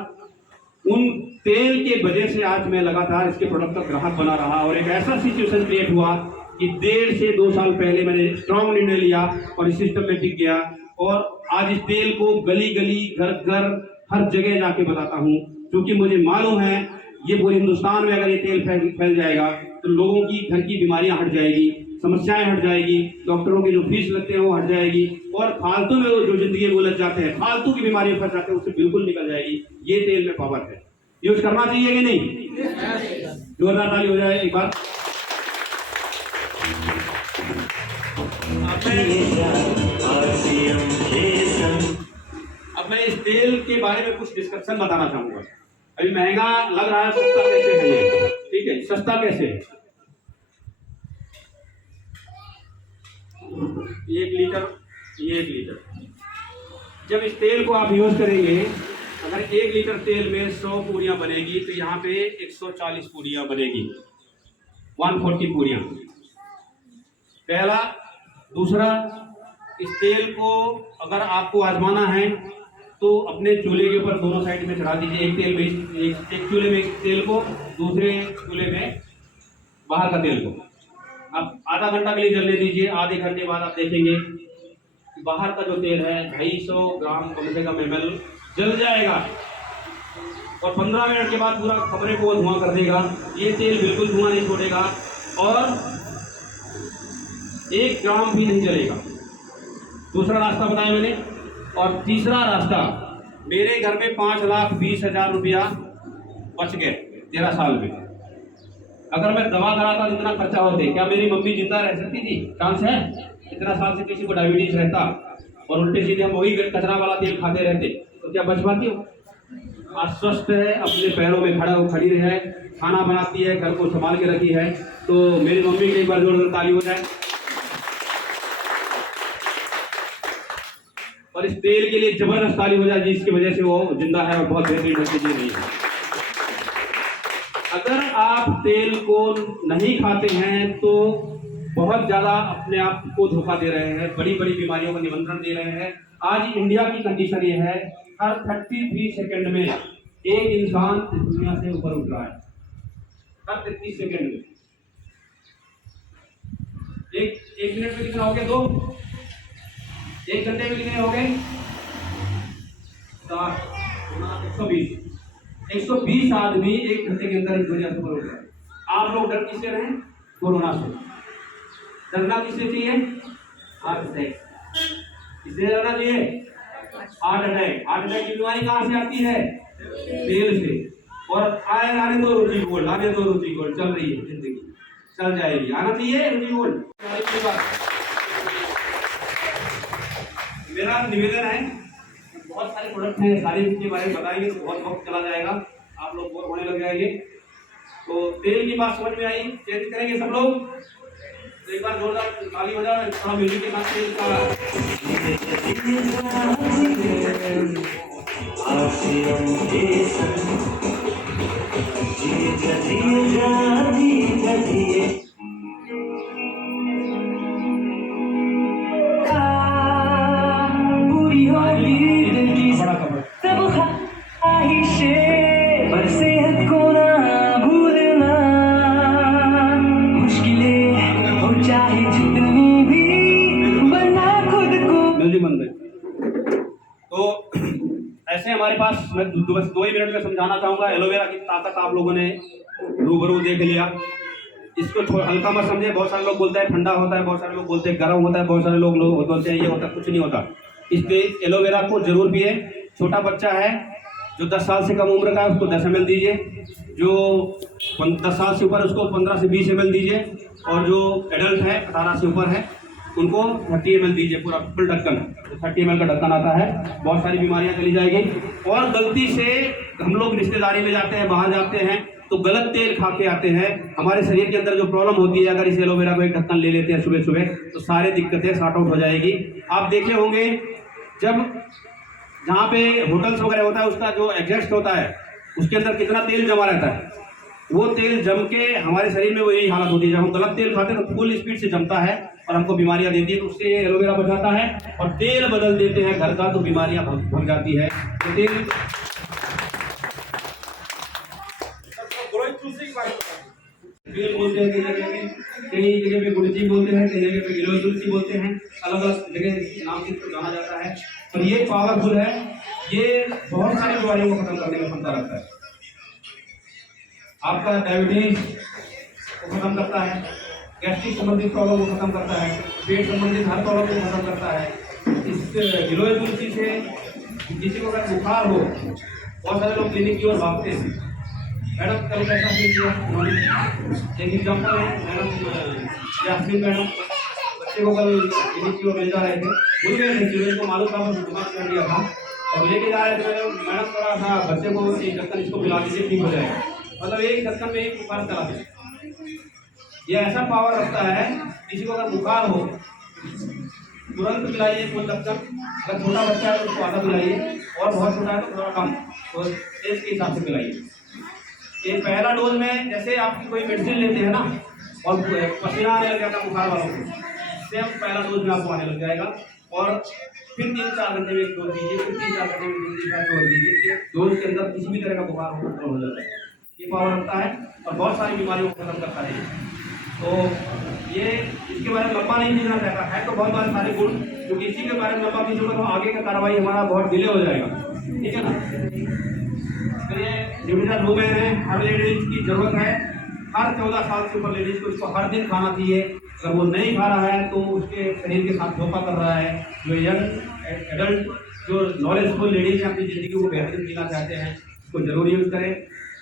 उन तेल के वजह से आज मैं लगातार इसके प्रोडक्ट का ग्राहक बना रहा। और एक ऐसा सिचुएशन क्रिएट हुआ कि 1.5 से 2 साल पहले मैंने स्ट्रॉन्ग निर्णय लिया और इस सिस्टम में टिक गया। और आज इस तेल को गली गली, घर घर, हर जगह जाके बताता हूँ, क्योंकि मुझे मालूम है ये पूरे हिंदुस्तान में अगर ये तेल फैल जाएगा तो लोगों की घर की बीमारियां हट जाएगी, समस्याएं हट जाएगी, डॉक्टरों की जो फीस लगते हैं वो हट जाएगी, और फालतू में जो जिंदगी में उलझ जाते हैं, फालतू की बीमारियां फंस जाते हैं, उससे बिल्कुल निकल जाएगी। ये तेल में पावर है, यूज करना चाहिए कि नहीं? जोरदार ताली हो जाए एक बार। अब मैं इस तेल के बारे में कुछ डिस्कशन बताना चाहूंगा। अभी महंगा लग रहा है, सस्ता कैसे है ये? ठीक है, सस्ता कैसे है? 1 लीटर, ये 1 लीटर। जब इस तेल को आप यूज करेंगे, अगर 1 लीटर तेल में 100 पूरियां बनेगी तो यहाँ पे 140 पूरियां बनेगी, 140 पूरियां। पहला। दूसरा, इस तेल को अगर आपको आजमाना है तो अपने चूल्हे के ऊपर दोनों साइड में चढ़ा दीजिए। एक चूल्हे में तेल को, दूसरे चूल्हे में बाहर का तेल को। अब आधा घंटा के लिए जलने दीजिए। आधे घंटे बाद आप देखेंगे कि बाहर का जो तेल है 250 ग्राम कम से कम ml जल जाएगा, और 15 मिनट के बाद पूरा कमरे को धुआं कर देगा। ये तेल बिल्कुल धुआं नहीं छोड़ेगा और 1 ग्राम भी नहीं जलेगा। दूसरा रास्ता बताया मैंने। और तीसरा रास्ता, मेरे घर में 5,20,000 रुपया बच गए 13 साल में। अगर मैं दवा कराता तो इतना खर्चा होते, क्या मेरी मम्मी जिंदा रह सकती थी? चांस है? इतना साल से किसी को डायबिटीज रहता और उल्टे सीधे हम वही कचरा वाला तेल खाते रहते तो क्या बच पाती हो? आज स्वस्थ है, अपने पैरों में खड़ी है, खाना बनाती है, घर को संभाल के रखी है। तो मेरी मम्मी के एक बार जोरदार ताली हो जाए। और इस तेल के लिए जबरदस्त ताली हो जाए, जिसकी वजह से वो जिंदा है और बहुत बेहतरीन ढंग से जी रही है। अगर आप तेल को नहीं खाते हैं तो बहुत ज्यादा अपने आप को धोखा दे रहे हैं, बड़ी बड़ी बीमारियों का निमंत्रण दे रहे हैं। आज इंडिया की कंडीशन ये है, हर 33 सेकंड में एक इंसान इस दुनिया से ऊपर उठ रहा है। हर 33 सेकंड में। एक मिनट में कितना हो गया? 2। 1 घंटे में कितने हो गए? 120। 120 आदमी 1 घंटे के अंदर इस दुनिया से ऊपर उठ रहा है। आप लोग डर किससे रहे? कोरोना से। डरना किससे चाहिए? हार्ट अटैक, इसलिए रहना चाहिए हार्ट अटैक। हार्ट अटैक की बीमारी कहाँ से आती है? तेल से। और आने दो रुचि गोल्ड, आने दो रुचि गोल्ड, चल रही है जिंदगी, चल जाएगी, आना चाहिए रुचि गोल्ड। मेरा निवेदन है, बहुत सारे प्रोडक्ट हैं, सारे के बारे में बताएंगे तो बहुत वक्त चला जाएगा, आप लोग बोर होने लग जाएंगे। तो तेल की बात समझ में आई, चेंज करेंगे सब लोग। तो एक बार जोरदार ताली बजाओ, थोड़ा म्यूजिक के साथ तेल का। तो ऐसे हमारे पास, मैं बस 2 ही मिनट में समझाना चाहूँगा। एलोवेरा की ताकत आप लोगों ने रूबरू देख लिया। इसको हल्का मत समझे। बहुत सारे लोग बोलते हैं ठंडा होता है, बहुत सारे लोग बोलते हैं गर्म होता है, बहुत सारे लोग बोलते हैं ये होता है, कुछ नहीं होता। इसलिए एलोवेरा को जरूर पिए। छोटा बच्चा है जो 10 साल से कम उम्र का है उसको 10 ml दीजिए, जो 10 साल से ऊपर उसको 15 से 20 ml दीजिए, और जो एडल्ट है 18 से ऊपर है उनको 30 ml दीजिए, पूरा फुल ढक्कन। 30 ml का ढक्कन आता है, बहुत सारी बीमारियां चली जाएगी। और गलती से हम लोग रिश्तेदारी में जाते हैं, बाहर जाते हैं तो गलत तेल खा के आते हैं। हमारे शरीर के अंदर जो प्रॉब्लम होती है, अगर इस एलोवेरा को एक ढक्कन ले लेते हैं सुबह सुबह तो सारी दिक्कतें सॉर्ट आउट हो जाएगी। आप देखे होंगे जब जहाँ पे होटल्स वगैरह होता है उसका जो एग्जॉस्ट होता है उसके अंदर कितना तेल जमा रहता है, वो तेल जम के हमारे शरीर में वो यही हालत होती है। जब हम गलत तेल खाते हैं तो फुल स्पीड से जमता है और हमको बीमारियां देती है। तो उससे एलोवेरा बचाता है। और तेल बदल देते हैं घर का तो बीमारियां भग जाती है। तो तेल बोलते हैं, कई जगह पे गुड़ची बोलते हैं, कई जगह पे गिलोय तुलसी बोलते हैं, अलग अलग जगह नाम से इसको जाना जाता है। और ये पावरफुल है, ये बहुत सारी बीमारियों को खत्म करने में क्षमता रखता है। आपका डायबिटीज को खत्म करता है, गैस्ट्रिक संबंधित प्रॉब्लम को खत्म करता है, पेट संबंधित हर प्रॉब्लम को खत्म करता है। इस गिलोय तुलसी से किसी को अगर बुखार हो, बहुत सारे लोग क्लिनिक की ओर भागते हैं। मैडम कल कैसा फील किया? एक एग्जाम्पल है, मैडम यास्मीन मैडम बच्चे को कल क्लिनिक की ओर ले जा रहे थे, भूल गए थे कि को मालूम था, दिमाग कर दिया था और लेके जा रहे थे। मैडम थोड़ा सा बच्चे को एक ढक्कन इसको पिला दीजिए, ठीक हो जाएगा। मतलब एक ढक्कन में एक बुखार चला दे। ये ऐसा पावर रखता है, किसी को अगर बुखार हो तुरंत पिलाइए फुल ढक्कन। अगर छोटा बच्चा है तो उसको आधा पिलाइए, और बहुत छोटा है तो थोड़ा कम, तो एज के हिसाब से पिलाइए। ये पहला डोज में जैसे आप कोई मेडिसिन लेते हैं ना और पसीना आने लग जाता है बुखार वालों को, सेम पहला डोज में आपको आने लग जाएगा। और फिर 3-4 घंटे में एक डोज दीजिए, फिर 3-4 घंटे में दूसरी डोज दीजिए। डोज के अंदर किसी भी तरह का बुखार हो कंट्रोल हो जाता है। ये पावर रखता है और बहुत सारी बीमारियों को खत्म करता है। तो ये इसके बारे में लंबा नहीं खींचना चाहता है, तो बहुत बार सारे गुण, क्योंकि इसी के बारे में लंबा खींचोगे तो आगे का कार्रवाई हमारा बहुत डिले हो जाएगा, ठीक है ना। डिविजन वुमेन है, हर लेडीज की जरूरत है। हर 14 साल से ऊपर लेडीज को इसको हर दिन खाना चाहिए। अगर वो नहीं खा रहा है तो उसके शरीर के साथ धोखा कर रहा है। जो यंग एडल्ट जो नॉलेजफुल लेडीज हैं, अपनी ज़िंदगी को बेहतरीन जीना चाहते हैं, उसको जरूर यूज़ करें।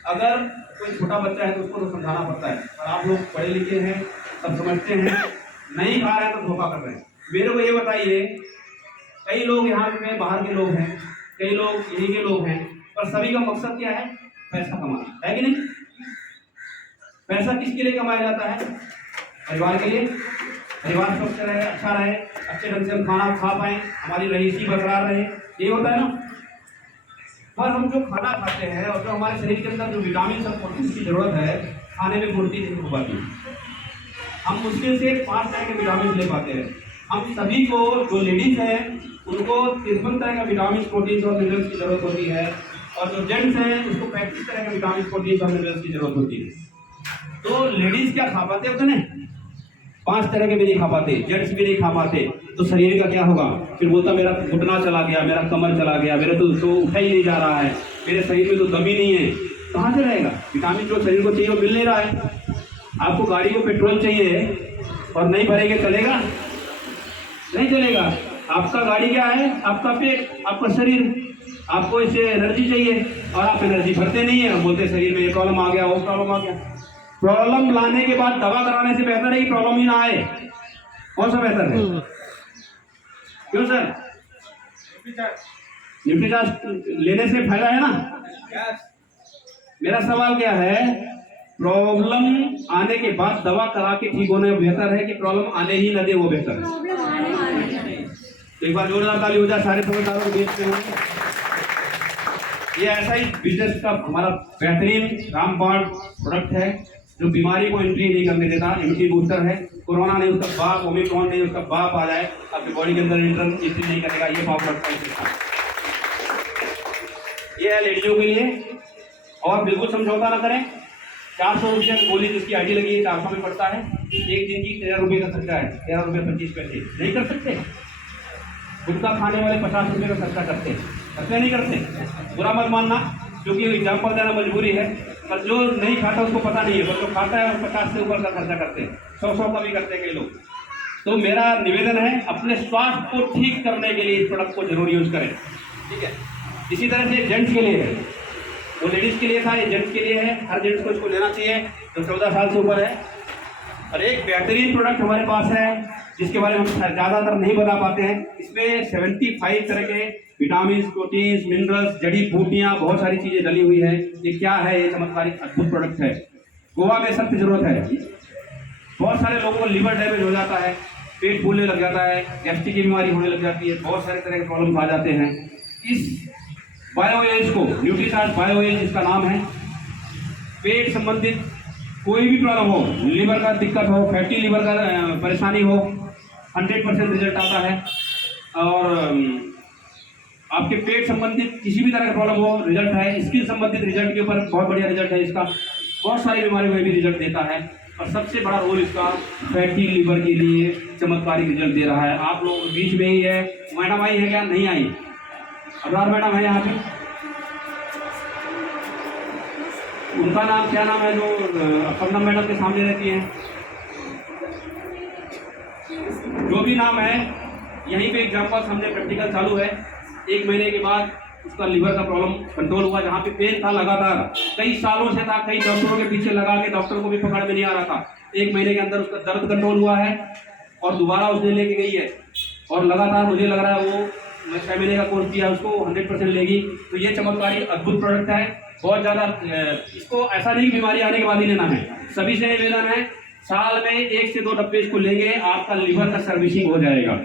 अगर कोई छोटा बच्चा है तो उसको तो समझाना पड़ता है, और आप लोग पढ़े लिखे हैं, सब समझते हैं, नहीं खा रहे हैं तो धोखा कर रहे हैं। मेरे को ये बताइए, कई लोग यहाँ पे बाहर के लोग हैं, कई लोग यहीं के लोग हैं, पर सभी का मकसद क्या है? पैसा कमाना है कि नहीं? पैसा किसके लिए कमाया जाता है? परिवार के लिए। परिवार स्वस्थ रहे, अच्छा रहे, अच्छे ढंग से हम खाना खा पाएँ, हमारी रईसी बरकरार रहे, ये होता है ना। पर हम जो खाना खाते हैं और जो हमारे शरीर के अंदर जो विटामिन और प्रोटीन की जरूरत है, खाने में पूर्ति नहीं हो पाती। हम मुश्किल से 5 तरह के विटामिन ले पाते हैं। हम सभी को, जो लेडीज हैं उनको 53 तरह का विटामिन, प्रोटीन और मिनरल्स की जरूरत होती है, और जो जेंट्स हैं उसको 35 तरह के विटामिन, प्रोटीन और मिनरल्स की जरूरत होती है। तो लेडीज क्या खा पाते उतने? 5 तरह के भी नहीं खा पाते, जेंट्स भी नहीं खा पाते। तो शरीर का क्या होगा? फिर बोलता मेरा घुटना चला गया, मेरा कमर चला गया, मेरे तो उठा ही नहीं जा रहा है, मेरे शरीर में तो दम ही नहीं है। कहाँ से रहेगा? विटामिन जो शरीर को चाहिए वो मिल नहीं रहा है। आपको गाड़ी को पेट्रोल चाहिए और नहीं भरेंगे चलेगा? नहीं चलेगा। आपका गाड़ी क्या है? आपका पेट, आपका शरीर। आपको इससे एनर्जी चाहिए और आप एनर्जी भरते नहीं है। हम बोलते हैं शरीर में ये प्रॉब्लम आ गया, वो प्रॉब्लम आ गया। प्रॉब्लम लाने के बाद दवा कराने से बेहतर है कि प्रॉब्लम ही ना आए। कौन सा बेहतर है? क्यों सर? न्यूट्रीचार्ज लेने से फायदा है ना? मेरा सवाल क्या है, प्रॉब्लम आने के बाद दवा करा के ठीक होना बेहतर है कि प्रॉब्लम आने ही न दे वो बेहतर है? एक बार जोरदार ताली हो जाए सारे समझदारों को देखते होंगे। ये ऐसा ही बिजनेस का हमारा बेहतरीन रामबाण प्रोडक्ट है जो बीमारी को एंट्री नहीं करने देता। इम्यूनिटी बूस्टर है। कोरोना नहीं उसका बाप, ओमिक्रॉन नहीं उसका बाप आ जाए आपकी बॉडी के अंदर एंट्री नहीं करेगा। ये पावर प्रोडक्ट है। ये है लेडीजों के लिए। और बिल्कुल समझौता ना करें। 400 रुपये गोली जिसकी आईडी लगी है 400 में पड़ता है। एक दिन की 13 रुपये का खर्चा है। 13 रुपये 25 पैसे नहीं कर सकते। गुटखा खाने वाले 50 रुपये का खर्चा करते नहीं करते? बुरा मत मानना, क्योंकि एग्जाम्पल देना मजबूरी है। पर जो नहीं खाता उसको पता नहीं है, पर जो खाता है वो 50 से ऊपर का खर्चा करते हैं। 100 का भी करते हैं कई लोग। तो मेरा निवेदन है, अपने स्वास्थ्य को ठीक करने के लिए इस प्रोडक्ट को जरूर यूज करें। ठीक है। इसी तरह से जेंट्स के लिए है। वो लेडीज के लिए था, ये जेंट्स के लिए है। हर जेंट्स को इसको लेना चाहिए जो 14 साल से ऊपर है। और एक बेहतरीन प्रोडक्ट हमारे पास है जिसके बारे में हम ज़्यादातर नहीं बता पाते हैं। इसमें 75 तरह के विटामिन, प्रोटीन्स, मिनरल्स, जड़ी बूटियाँ, बहुत सारी चीज़ें डली हुई है। ये क्या है? ये चमत्कारिक अद्भुत प्रोडक्ट है। गोवा में सख्त जरूरत है। बहुत सारे लोगों को लिवर डैमेज हो जाता है, पेट फूलने लग जाता है, गैस्ट्रिक की बीमारी होने लग जाती है, बहुत सारे तरह के प्रॉब्लम आ जाते हैं। इस बायो एज को, न्यूट्रीचार्ज बायो एज इसका नाम है, पेट संबंधित कोई भी प्रॉब्लम हो, लीवर का दिक्कत हो, फैटी लीवर का परेशानी हो, 100% रिजल्ट आता है। और आपके पेट संबंधित किसी भी तरह का प्रॉब्लम हो, रिजल्ट है। स्किन संबंधित रिजल्ट के ऊपर बहुत बढ़िया रिजल्ट है इसका। बहुत सारी बीमारियों में भी रिजल्ट देता है। और सबसे बड़ा रोल इसका फैटी लीवर के लिए चमत्कारिक रिजल्ट दे रहा है। आप लोग बीच में ही है, मैडम आई है क्या? नहीं आई? अब्रार मैडम है यहाँ पे? उनका नाम क्या नाम है जो अपना मैडम के सामने रहती हैं? जो भी नाम है, यहीं पे एग्जाम्पल हमने प्रैक्टिकल चालू है। 1 महीने के बाद उसका लीवर का प्रॉब्लम कंट्रोल हुआ। जहाँ पे पेन था लगातार कई सालों से था, कई डॉक्टरों के पीछे लगा के डॉक्टर को भी पकड़ में नहीं आ रहा था, 1 महीने के अंदर उसका दर्द कंट्रोल हुआ है। और दोबारा उसने लेके गई है और लगातार मुझे लग रहा है वो, मैं 6 महीने का कोर्स दिया उसको, 100% लेगी। तो ये चमत्कारी अद्भुत प्रोडक्ट है। बहुत ज़्यादा इसको ऐसा नहीं बीमारी आने के बाद ही लेना है, सभी से निवेदन है साल में 1 से 2 डब्बे इसको लेंगे, आपका लीवर का सर्विसिंग हो जाएगा।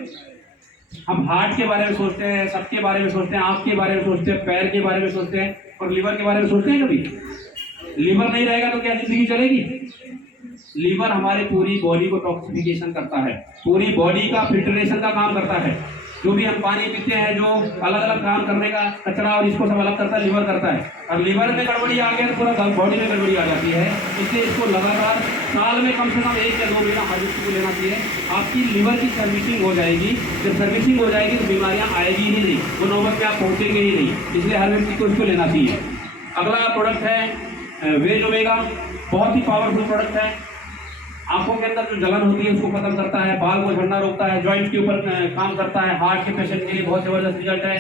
हम हार्ट के बारे में सोचते हैं, सबके बारे में सोचते हैं, आँख के बारे में सोचते हैं, पैर के बारे में सोचते हैं, और लीवर के बारे में सोचते हैं कभी? लीवर नहीं रहेगा तो क्या जिंदगी चलेगी? लीवर हमारे पूरी बॉडी को टॉक्सिफिकेशन करता है, पूरी बॉडी का फिल्ट्रेशन का काम करता है। जो भी हम पानी पीते हैं, जो अलग अलग काम करने का कचरा और इसको सब अलग करता है, लीवर करता है। और लीवर में गड़बड़ी आ गई तो पूरा बॉडी में गड़बड़ी आ जाती है। इसलिए इसको लगातार साल में कम से कम 1 या 2 महीना हर को लेना चाहिए। आपकी लीवर की सर्विसिंग हो जाएगी। जब सर्विसिंग हो जाएगी तो बीमारियाँ आएगी ही नहीं, वो नौबत में आप पहुँचेंगे ही नहीं। इसलिए हर व्यक्ति को इसको लेना चाहिए। अगला प्रोडक्ट है वेज ओमेगा। बहुत ही पावरफुल प्रोडक्ट है। आंखों के अंदर जो जलन होती है उसको खत्म करता है, बाल को झड़ना रोकता है, जॉइंट के ऊपर काम करता है, हार्ट के पेशेंट के लिए बहुत जबरदस्त रिजल्ट है।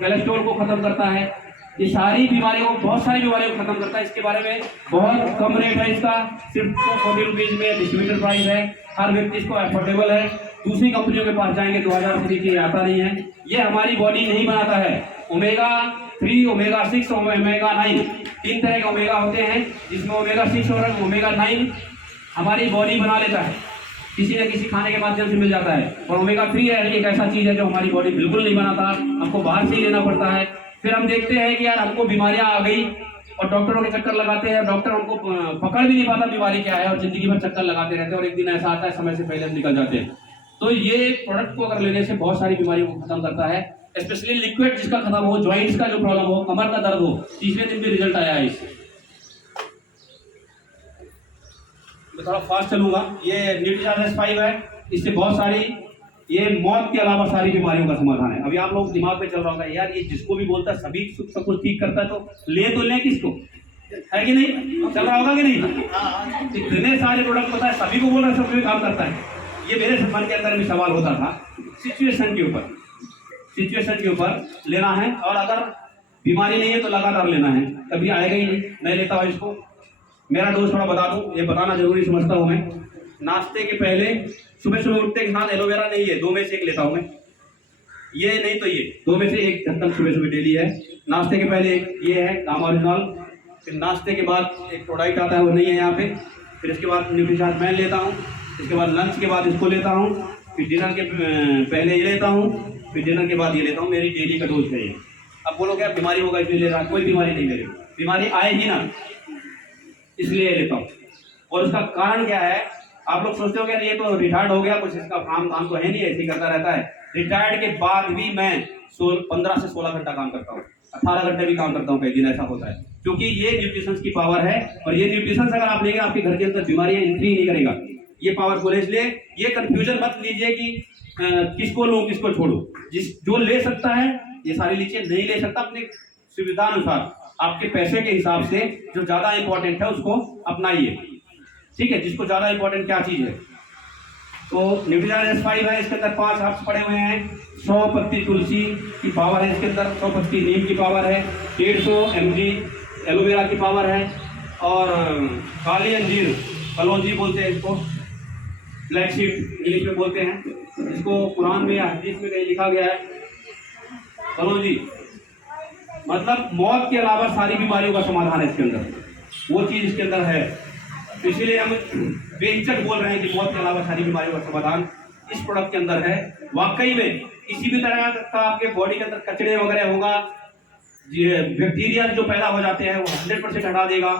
कोलेस्ट्रॉल को खत्म करता है, ये सारी बीमारियों को, बहुत सारी बीमारियों को खत्म करता है। इसके बारे में बहुत कम रेट है इसका, सिर्फ 240 रुपीज़ में डिस्ट्रीब्यूटर प्राइस है। हर व्यक्ति इसको अफोर्डेबल है। दूसरी कंपनियों के पास जाएंगे 2000 रुपये की आता नहीं है। ये हमारी बॉडी नहीं बनाता है। ओमेगा 3, ओमेगा 6, ओमेगा 9 3 तरह के ओमेगा होते हैं, जिसमें ओमेगा 6 और ओमेगा 9 हमारी बॉडी बना लेता है, किसी न किसी खाने के माध्यम से मिल जाता है। और ओमेगा 3 है एक ऐसा चीज़ है जो हमारी बॉडी बिल्कुल नहीं बनाता, हमको बाहर से ही लेना पड़ता है। फिर हम देखते हैं कि यार हमको बीमारियां आ गई और डॉक्टरों के चक्कर लगाते हैं, डॉक्टर हमको पकड़ भी नहीं पाता बीमारी क्या है, और जिंदगी भर चक्कर लगाते रहते हैं। और एक दिन ऐसा आता है समय से पहले हम निकल जाते हैं। तो ये प्रोडक्ट को अगर लेने से बहुत सारी बीमारियों को खत्म करता है, स्पेशली लिक्विड जिसका खत्म हो, ज्वाइंट्स का जो प्रॉब्लम हो, कमर का दर्द हो, तीसरे दिन भी रिजल्ट आया है इससे। मैं थोड़ा फास्ट चलूंगा। ये न्यूट्रीचार्ज S5 है। इससे बहुत सारी, ये मौत के अलावा सारी बीमारियों का समाधान है। अभी आप लोग दिमाग में चल रहा होगा यार ये जिसको भी बोलता है सभी सब कुछ ठीक करता है, तो ले किसको, है कि नहीं? चल रहा होगा कि नहीं? इतने सारे प्रोडक्ट पता है, सभी को बोल रहा है, सब भी काम करता है। ये मेरे मन के अंदर भी सवाल होता था, सिचुएशन के ऊपर लेना है, और अगर बीमारी नहीं है तो लगातार लेना है, कभी आएगा ही नहीं। मैं लेता हूँ इसको। मेरा डोज थोड़ा बता दूँ, ये बताना जरूरी समझता हूँ मैं। नाश्ते के पहले सुबह उठते के साथ एलोवेरा नहीं है, 2 में से 1 लेता हूँ मैं। ये नहीं तो ये 2 में से 1 ढक्कन सुबह डेली है। नाश्ते के पहले ये है गामा ओरिजिनल। फिर नाश्ते के बाद एक प्रोडक्ट आता है, वो नहीं है यहाँ पे। फिर इसके बाद न्यूट्रीचार्ज मैं लेता हूँ। इसके बाद लंच के बाद इसको लेता हूँ। फिर डिनर के पहले ये लेता हूँ। फिर डिनर के बाद ये लेता हूँ। मेरी डेली का डोज है ये। अब बोलो क्या बीमारी होगा इसलिए ले रहा? कोई बीमारी नहीं मेरे, बीमारी आएगी ना इसलिए ये लेता हूँ। और उसका कारण क्या है? आप लोग सोचते हो क्या ये तो रिटायर्ड हो गया, कुछ इसका काम तो है नहीं, ऐसे ही करता रहता है। रिटायर्ड के बाद भी मैं 15 से 16 घंटा काम करता हूँ, 18 घंटे भी काम करता हूँ, कई दिन ऐसा होता है। क्योंकि ये न्यूट्रिशन की पावर है, और ये न्यूट्रिशन अगर आप लेंगे आपके घर के अंदर बीमारियां एंट्री नहीं करेगा। ये पावरफुल है, इसलिए ये कंफ्यूजन मत लीजिए कि किसको लूँ किसको छोड़ूं। जो ले सकता है ये सारी लीजिए, नहीं ले सकता अपने सुविधा अनुसार, आपके पैसे के हिसाब से जो ज्यादा इंपॉर्टेंट है उसको अपनाइए। ठीक है, जिसको ज्यादा इंपॉर्टेंट क्या चीज है। तो न्यूट्रीचार्ज S5 है, इसके अंदर 5 हर्ब्स पड़े हुए हैं। 100 पत्ती तुलसी की पावर है इसके अंदर, 100 पत्ती नीम की पावर है, 150 mg एलोवेरा की पावर है, और काली अंजीर, कलौंजी बोलते हैं इसको, ब्लैक सीड इंग्लिश में बोलते हैं इसको। कुरान में या हदीस में कहीं लिखा गया है कलौंजी मतलब मौत के अलावा सारी बीमारियों का समाधान है इसके अंदर, वो चीज इसके अंदर है। इसीलिए हम बेहिचक बोल रहे हैं कि मौत के अलावा सारी बीमारियों का समाधान इस प्रोडक्ट के अंदर है। वाकई में किसी भी तरह का आपके बॉडी के अंदर कचरे वगैरह होगा, बैक्टीरिया जो पैदा हो जाते हैं वो 100% हटा देगा।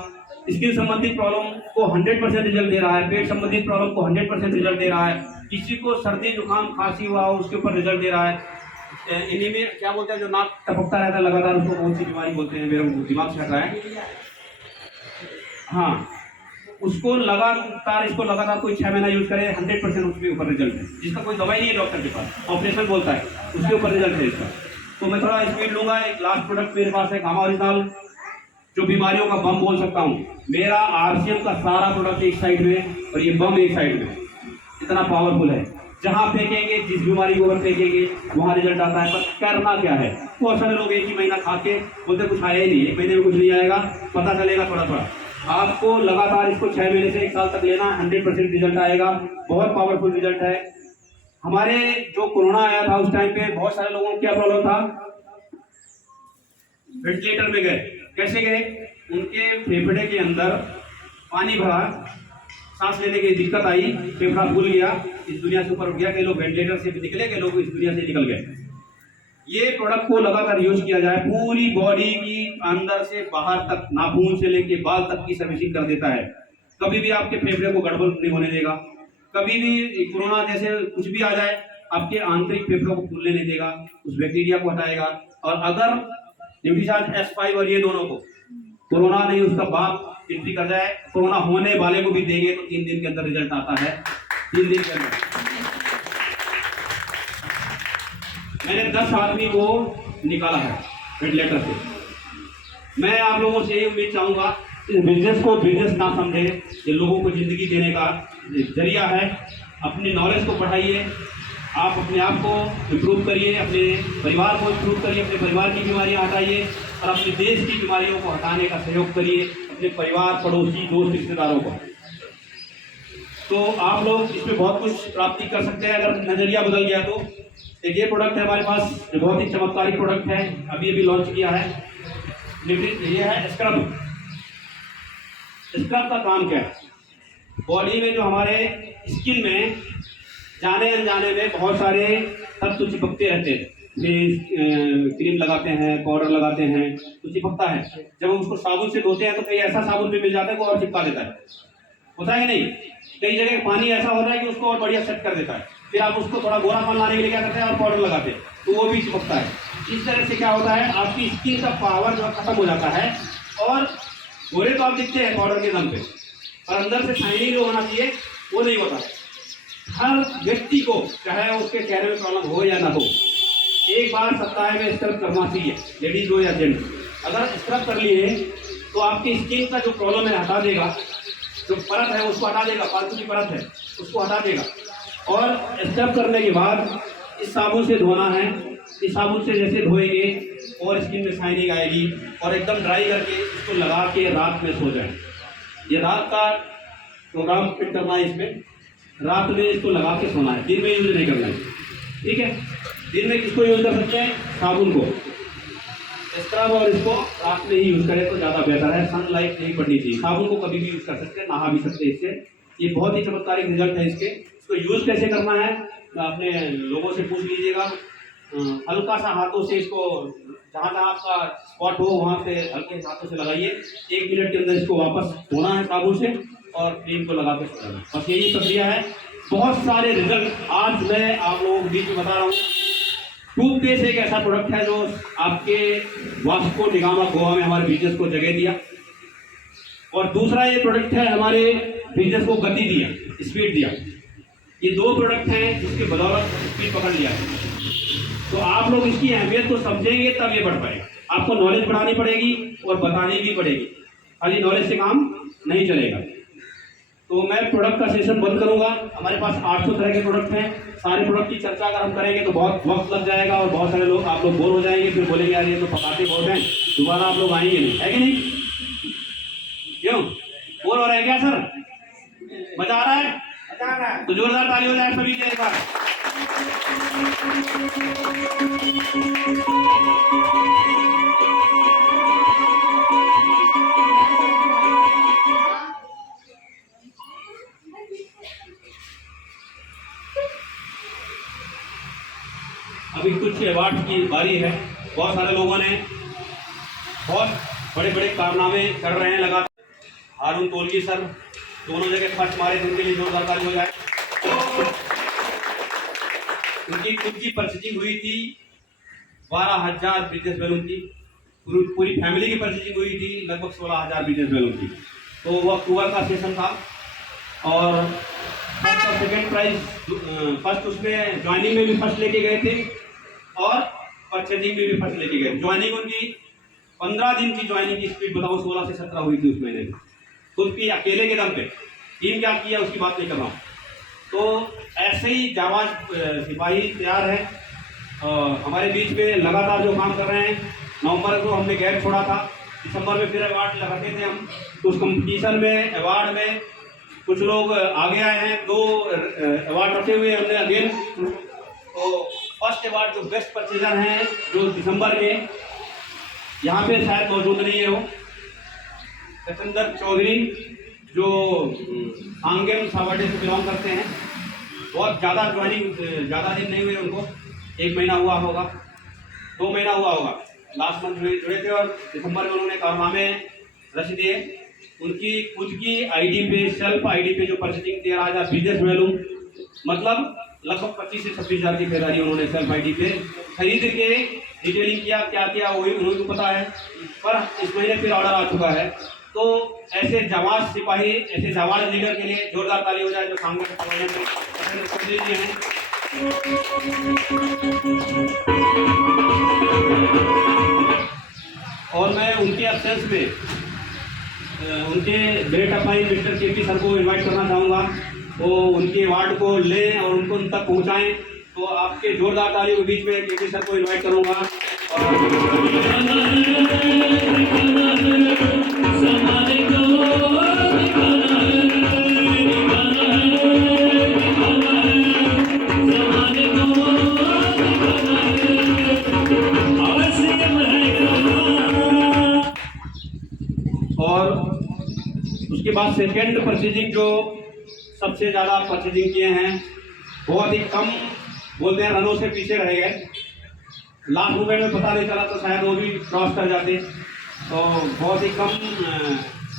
स्किन संबंधित प्रॉब्लम को 100% रिजल्ट दे रहा है, पेट संबंधित प्रॉब्लम को 100% रिजल्ट दे रहा है, किसी को सर्दी जुकाम खांसी हुआ हो उसके ऊपर रिजल्ट दे रहा है। इन्हीं में क्या बोलते हैं जो नाक टपकता रहता है लगातार, उसको कौन सी बीमारी बोलते हैं, मेरे दिमाग से हट रहा है। हाँ, उसको लगातार कोई 6 महीना यूज करे 100% उसके ऊपर रिजल्ट है। जिसका कोई दवाई नहीं है डॉक्टर के पास, ऑपरेशन बोलता है, उसके ऊपर रिजल्ट है इसका। तो मैं थोड़ा स्पीड लूंगा। एक लास्ट प्रोडक्ट मेरे पास है गामा ओरिजिनल, जो बीमारियों का बम बोल सकता हूँ। मेरा RCM का सारा प्रोडक्ट एक साइड में और ये बम एक साइड में, इतना पावरफुल है। जहां फेंकेंगे, जिस बीमारी को अगर फेंकेंगे वहां रिजल्ट आता है। पर करना क्या है, बहुत सारे लोग एक ही महीना खा के बोलते कुछ आया ही नहीं, 1 महीने में कुछ नहीं आएगा, पता चलेगा थोड़ा थोड़ा। आपको लगातार इसको 6 महीने से 1 साल तक लेना, 100% रिजल्ट आएगा। बहुत पावरफुल रिजल्ट है। हमारे जो कोरोना आया था उस टाइम पे बहुत सारे लोगों को क्या प्रॉब्लम था, वेंटिलेटर में गए। कैसे गए? उनके फेफड़े के अंदर पानी भरा, सांस लेने की दिक्कत आई, फेफड़ा फूल गया, इस दुनिया से ऊपर उठ गया। कई लोग वेंटिलेटर से भी निकले, कई लोग इस दुनिया से निकल गए। ये प्रोडक्ट को लगातार यूज किया जाए, पूरी बॉडी की अंदर से बाहर तक, नाखून से लेके बाल तक की सर्विसिंग कर देता है। कभी भी आपके फेफड़े को गड़बड़ नहीं होने देगा। कभी भी कोरोना जैसे कुछ भी आ जाए, आपके आंतरिक फेफड़ों को फूलने नहीं देगा, उस बैक्टीरिया को हटाएगा। और अगर न्यूट्रीचार्ज S5 और ये दोनों को कोरोना नहीं उसका बाप एंट्री कर जाए, कोरोना होने वाले को भी देंगे तो 3 दिन के अंदर रिजल्ट आता है। 3 दिन के अंदर मैंने 10 आदमी को निकाला है वेंटिलेटर से। मैं आप लोगों से यही उम्मीद चाहूंगा, इस बिजनेस को बिजनेस ना समझे, ये लोगों को जिंदगी देने का जरिया है। अपनी नॉलेज को बढ़ाइए, आप अपने आप को इम्प्रूव करिए, अपने परिवार को इम्प्रूव करिए, अपने परिवार की बीमारियां हटाइए और अपने देश की बीमारियों को हटाने का सहयोग करिए, अपने परिवार, पड़ोसी, दोस्त, रिश्तेदारों को। तो आप लोग इसमें बहुत कुछ प्राप्ति कर सकते हैं अगर नजरिया बदल गया तो। एक ये प्रोडक्ट है हमारे पास, जो बहुत ही चमत्कारी प्रोडक्ट है, अभी लॉन्च किया है। ये है स्क्रब। स्क्रब का काम क्या है? बॉडी में जो हमारे स्किन में जाने अनजाने में बहुत सारे तत्व चिपकते रहते हैं। क्रीम लगाते हैं, पाउडर लगाते हैं तो चिपकता है। जब हम उसको साबुन से धोते हैं तो कहीं ऐसा साबुन भी मिल जाता है वो और चिपका देता है, होता है नहीं? कई जगह पानी ऐसा होता है कि उसको और बढ़िया सेट कर देता है। फिर आप उसको थोड़ा गोरापन लाने के लिए क्या करते हैं और पाउडर लगाते हैं तो वो भी चिपकता है। इस तरह से क्या होता है, आपकी स्किन का पावर जो खत्म हो जाता है और गोरे तो आप दिखते हैं पाउडर के दम पे, और अंदर से शाइनिंग जो होना चाहिए वो नहीं होता है। हर व्यक्ति को, चाहे उसके चेहरे में प्रॉब्लम हो या ना हो, एक बार सप्ताह में स्क्रब करना चाहिए, लेडीज हो या जेंट्स। अगर स्क्रब कर लिए तो आपकी स्किन का जो प्रॉब्लम है हटा देगा, जो परत है उसको हटा देगा, फालतू की परत है उसको हटा देगा। और स्क्रब करने के बाद इस साबुन से धोना है। इस साबुन से जैसे धोएंगे और स्किन में शाइनिंग आएगी और एकदम ड्राई करके इसको लगा के रात में सो जाए। ये रात का प्रोग्राम फिट करना है, इसमें रात में इसको लगा के सोना है, दिन में यूज नहीं करना है। ठीक है, दिन में किसको यूज कर सकते हैं? साबुन को, स्क्रब, और इसको रात में ही यूज करें तो ज़्यादा बेहतर है। सनलाइट नहीं पड़नी चाहिए। साबुन को कभी भी यूज कर सकते हैं, नहा भी सकते हैं इससे। ये बहुत ही चमत्कारिक रिजल्ट है इसके। इसको यूज कैसे करना है अपने लोगों से पूछ लीजिएगा। हल्का सा हाथों से इसको जहाँ जहाँ आपका स्पॉट हो वहाँ पे हल्के हाथों से लगाइए। 1 मिनट के अंदर इसको वापस धोना है साबुन से और क्रीम को लगा के सोना है। बस यही प्रक्रिया है। बहुत सारे रिजल्ट आज मैं आप लोगों के बीच में बता रहा हूँ। टूथपेस्ट एक ऐसा प्रोडक्ट है जो आपके वास्को निगामा गोवा में हमारे बिजनेस को जगह दिया, और दूसरा ये प्रोडक्ट है हमारे बिजनेस को गति दिया, स्पीड दिया। ये 2 प्रोडक्ट हैं जिसके बदौलत स्पीड पकड़ लिया है। तो आप लोग इसकी अहमियत को समझेंगे तब ये बढ़ पाएगा। आपको नॉलेज बढ़ानी पड़ेगी और बतानी भी पड़ेगी, खाली नॉलेज से काम नहीं चलेगा। तो मैं प्रोडक्ट का सेशन बंद करूंगा। हमारे पास 800 तरह के प्रोडक्ट हैं। सारे प्रोडक्ट की चर्चा अगर हम करेंगे तो बहुत वक्त लग जाएगा और बहुत सारे लोग आप लोग बोर हो जाएंगे, फिर बोलेंगे यार ये तो पकाते बहुत हैं, दोबारा आप लोग आएंगे नहीं, है कि नहीं? क्यों बोर हो रहे हैं क्या सर? मजा आ रहा है? तो जोरदार ताली हो जाए सभी के एक बार। अभी कुछ अवार्ड की बारी है। बहुत सारे लोगों ने बहुत बड़े बड़े कारनामे कर रहे हैं लगातार। हारून तोलगी सर दोनों जगह फर्स्ट मारे थे, उनके लिए जोरदार ताली हो जाए। उनकी खुद की परचेजिंग हुई थी 12,000 बिजनेस बैलून की, पूरी फैमिली की परचेजिंग हुई थी लगभग 16,000 बिजनेस बैलून की। तो वो अक्टूबर का सेशन था और फर्स्ट और सेकेंड प्राइज, फर्स्ट उसमें ज्वाइनिंग में भी फर्स्ट लेके गए थे और परचेजिंग में भी फर्स्ट लेके गए। ज्वाइनिंग उनकी 15 दिन की ज्वाइनिंग की स्पीड बताओ 16 से 17 हुई थी उस महीने में, खुद की अकेले के दम पे। टीम क्या किया उसकी बात नहीं कर रहा हूँ। तो ऐसे ही जाबाज सिपाही तैयार है हमारे बीच में लगातार जो काम कर रहे हैं। नवंबर को हमने गैप छोड़ा था, दिसंबर में फिर अवार्ड लगाते थे हम। तो उस कंपटीशन में अवार्ड में कुछ लोग आगे आए हैं, 2 अवार्ड रखे हुए हमने अगेन। तो फर्स्ट अवार्ड जो बेस्ट परचेजर हैं जो दिसंबर में यहाँ पे शायद मौजूद नहीं है, वो सचिंदर चौधरी जो आंगेम सावडे से बिलोंग करते हैं। बहुत ज़्यादा ज्वाइनिंग, ज़्यादा दिन नहीं हुए उनको, 1 महीना हुआ होगा, 2 महीना हुआ होगा। लास्ट मंथ जुड़े थे और दिसंबर में उन्होंने कारनामे रच दिए। उनकी खुद की आईडी पे, सेल्फ आईडी पे जो परचेजिंग 13,000 बिजनेस वैल्यू, मतलब लगभग 25 से 26,000 की खरीदारी उन्होंने सेल्फ आईडी पे खरीद के डिटेलिंग किया। क्या किया वही उन्होंने को पता है, पर इस महीने फिर ऑर्डर आ चुका है। तो ऐसे जाबाज सिपाही, ऐसे जाबाज लीडर के लिए जोरदार ताली हो जाए जो सामने हैं। और मैं उनके एब्सेंस में उनके ग्रेट अपाइन मिस्टर केपी सर को इनवाइट करना चाहूँगा। वो उनके अवार्ड को लें और उनको उन तक पहुँचाएँ। तो आपके जोरदार तालियों के बीच में केपी सर को इनवाइट करूँगा। और उसके बाद सेकेंड परचेजिंग जो सबसे ज़्यादा परचेजिंग किए हैं, बहुत ही कम बोलते हैं रनों से पीछे रह गए। लास्ट मोमेंट में पता नहीं चला तो शायद वो भी क्रॉस कर जाते। तो बहुत ही कम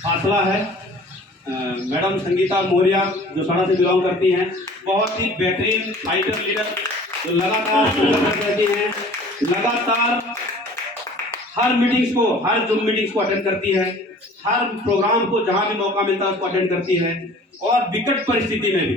फासला है। मैडम संगीता मौर्य जो सड़ा से बिलोंग करती हैं, बहुत ही बेहतरीन फाइटर लीडर जो लगातार रहती हैं, लगातार हर मीटिंग्स को, हर जूम मीटिंग्स को अटेंड करती है, हर प्रोग्राम को जहां भी मौका मिलता है उसको अटेंड करती है और विकट परिस्थिति में भी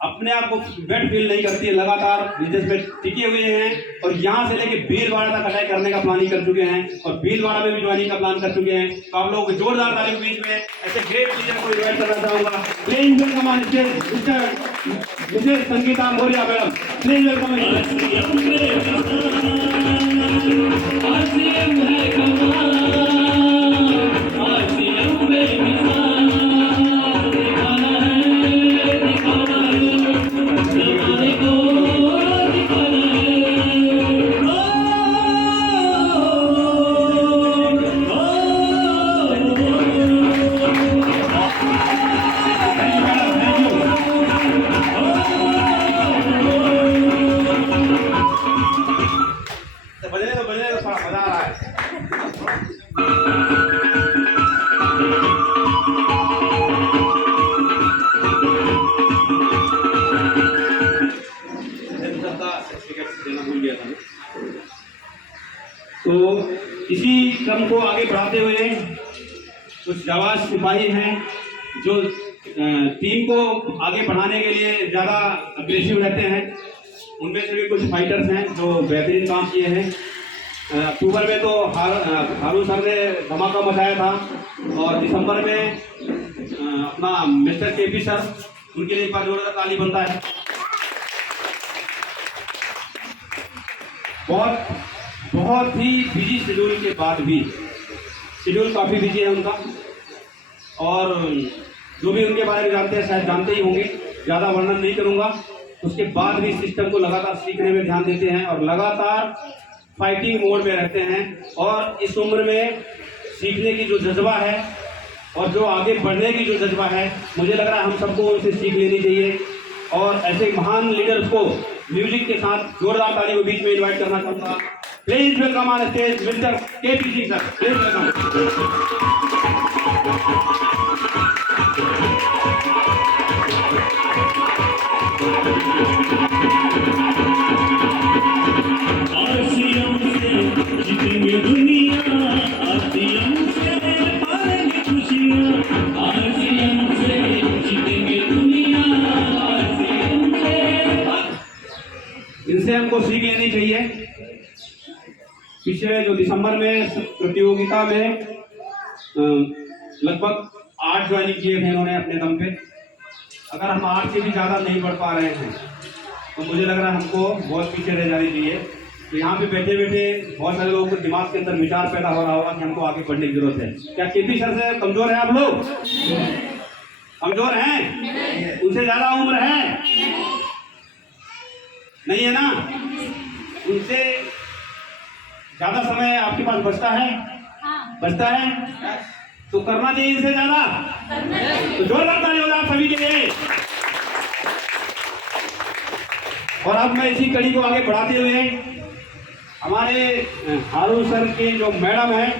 अपने आप को बेड फील नहीं करती है। लगातार बिजनेस में टिके हुए हैं और यहाँ से लेके भीलवाड़ा तक अटैक करने का प्लानिंग कर चुके हैं और भीलवाड़ा में भी ज्वाइनिंग का प्लान कर चुके हैं। तो आप लोगों को जोरदार ताली के बीच में ऐसे ग्रेट लीडर को इन्वाइट करना चाहूंगा। Mrs Sangeeta Maurya madam, please welcome. बजने दो, थोड़ा मजा आ रहा है। देना भूल गया था मैं। तो इसी क्रम को आगे बढ़ाते हुए कुछ जाबाज सिपाही हैं जो टीम को आगे बढ़ाने के लिए ज़्यादा अग्रेसिव रहते हैं। उनमें से भी कुछ फाइटर्स हैं जो बेहतरीन काम किए हैं। अक्टूबर में तो हारून सर ने धमाका मचाया था और दिसंबर में अपना मिस्टर केपी सर, उनके लिए एक बार जोरदार ताली बनता है। बहुत ही बिजी शेड्यूल के बाद भी, शेड्यूल काफ़ी बिजी है उनका, और जो भी उनके बारे में जानते हैं शायद जानते ही होंगे, ज़्यादा वर्णन नहीं करूँगा। उसके बाद भी सिस्टम को लगातार सीखने में ध्यान देते हैं और लगातार फाइटिंग मोड में रहते हैं। और इस उम्र में सीखने की जो जज्बा है और जो आगे बढ़ने की जो जज्बा है, मुझे लग रहा है हम सबको उनसे सीख लेनी चाहिए। और ऐसे महान लीडर्स को म्यूजिक के साथ जोरदार ताली के बीच में इनवाइट करना चाहूँगा। Please welcome on stage mister KP Singh sir, please welcome. जीतेंगे दुनिया, आरसीएम से पाएंगे खुशियाँ, आरसीएम से जीतेंगे दुनिया, आरसीएम से। इनसे हमको सीख लेनी चाहिए। पिछले जो दिसंबर में प्रतियोगिता में लगभग 8 ज्वाइनिंग किए थे इन्होंने अपने दम पे। अगर हम 8 से भी ज़्यादा नहीं बढ़ पा रहे हैं तो मुझे लग रहा है हमको बहुत पीछे रह जानी चाहिए। तो यहाँ पे बैठे बैठे बहुत सारे लोगों को दिमाग के अंदर विचार पैदा हो रहा होगा कि हमको आगे बढ़ने की जरूरत है। क्या केपी सर से कमजोर है आप लोग? कमजोर हैं? उनसे ज़्यादा उम्र है? नहीं है ना? उनसे ज़्यादा समय आपके पास बचता है? बचता है तो करना चाहिए इनसे ज़्यादा। तो जोरदार ताली हो जाए आप सभी के लिए। और अब मैं इसी कड़ी को आगे बढ़ाते हुए हमारे हारून सर के जो मैडम हैं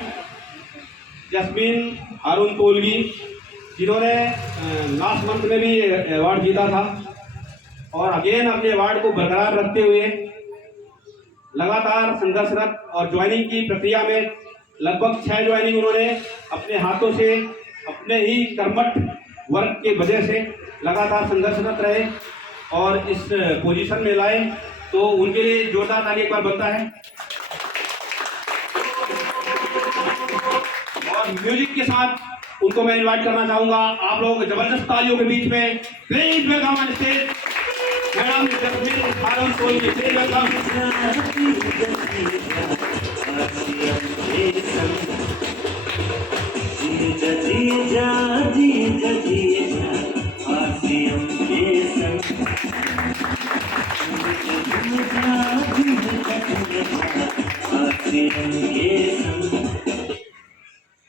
जस्मीन हारून तोलगी, जिन्होंने लास्ट मंथ में भी अवार्ड जीता था और अगेन अपने अवार्ड को बरकरार रखते हुए लगातार संघर्षरत और ज्वाइनिंग की प्रक्रिया में लगभग 6 ज्वाइनिंग उन्होंने अपने हाथों से अपने ही कर्मठ वर्क के वजह से लगातार संघर्षरत रहे और इस पोजीशन में लाए। तो उनके लिए जोरदार ताली एक बार बनता है। और म्यूजिक के साथ उनको मैं इनवाइट करना चाहूंगा आप लोग जबरदस्त तालियों के बीच में। Please welcome on stage madam Jasmine Haroon Tolgi, please welcome.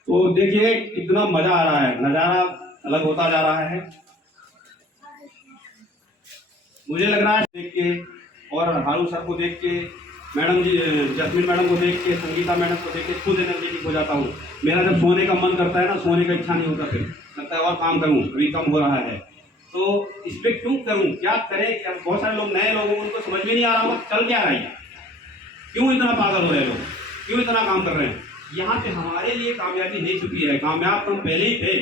तो देखिए कितना मजा आ रहा है, नजारा अलग होता जा रहा है। मुझे लग रहा है देख के और हारून सर को देख के, मैडम जी जस्मीन मैडम को देख के, संगीता मैडम को देख के खुद एनर्जेटिक हो जाता हूँ। मेरा जब सोने का मन करता है ना, सोने का इच्छा नहीं होता, फिर लगता है और काम करूँ, अभी कम हो रहा है तो इस पर क्यों करूँ, क्या करें। बहुत सारे लोग नए लोगों को उनको समझ में नहीं आ रहा होगा चल क्या रहा है, क्यों इतना पागल हो रहे लोग, क्यों इतना काम कर रहे हैं। यहाँ पे हमारे लिए कामयाबी नहीं छुपी है, कामयाब तो हम पहले ही थे,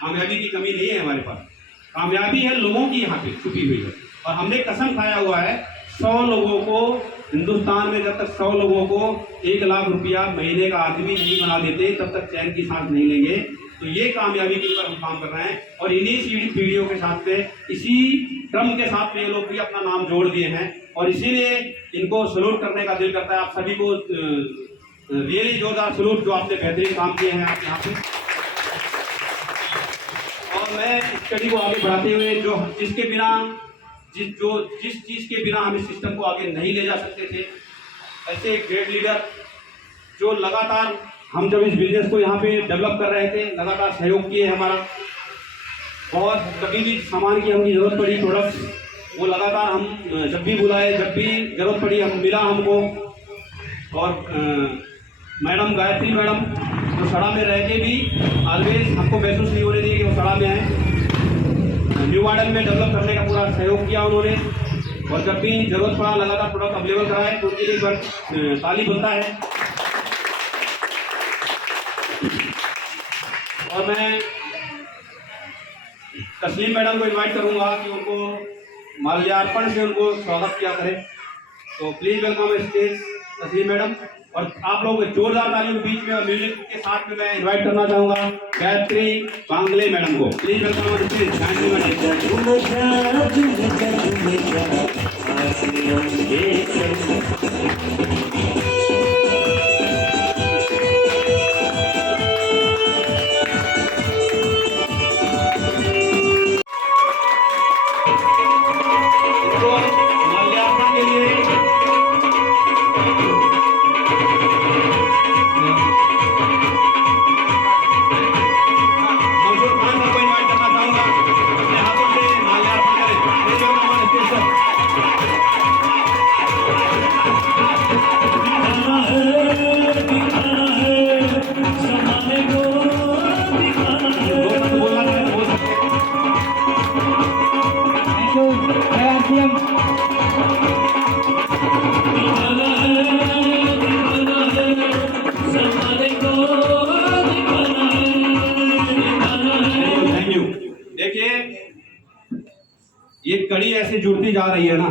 कामयाबी की कमी नहीं है हमारे पास, कामयाबी है लोगों की यहाँ पे छुपी हुई है। और हमने कसम खाया हुआ है 100 लोगों को हिंदुस्तान में, जब तक 100 लोगों को 1 लाख रुपया महीने का आदमी नहीं बना देते तब तक चैन की सांस नहीं लेंगे। तो ये कामयाबी के ऊपर हम काम कर रहे हैं और इन्हीं सीढ़ियों के साथ में इसी ड्रम के साथ में ये लोग भी अपना नाम जोड़ दिए हैं और इसीलिए इनको सलूट करने का दिल करता है। आप सभी को रियली जोरदार सलूट, जो आपने बेहतरीन काम किए हैं आप यहाँ पे। और मैं इस स्टडी को आगे बढ़ाते हुए जिस चीज़ के बिना हम इस सिस्टम को आगे नहीं ले जा सकते थे, ऐसे एक ग्रेट लीडर जो लगातार हम जब इस बिजनेस को यहाँ पे डेवलप कर रहे थे लगातार सहयोग किए हमारा, बहुत कभी भी सामान की हमकी ज़रूरत पड़ी प्रोडक्ट वो लगातार हम जब भी बुलाए, जब भी ज़रूरत पड़ी हम मिला हमको। और मैडम गायत्री मैडम जो सड़ा में रह के भी ऑलवेज हमको महसूस नहीं होने दिए कि वो सड़ा में आए। न्यू मॉडल में डेवलप करने का पूरा सहयोग किया उन्होंने और जब भी जरूरत पड़ा लगातार प्रोडक्ट अवेलेबल कराए, तो उनके लिए एक बार ताली बनता है। और मैं तस्लीम मैडम को इनवाइट करूंगा कि उनको माल्यार्पण से उनको स्वागत किया करें। तो प्लीज वेलकम स्टेज तस्लीम मैडम। और आप लोग जोरदार तालियों के बीच में और म्यूजिक के साथ में मैं इनवाइट करना चाहूंगा गायत्री बांगले मैडम को। प्लीज वेलकम स्टेज गायत्री माल्यार्पण के लिए ये कड़ी ऐसे जुड़ती जा रही है ना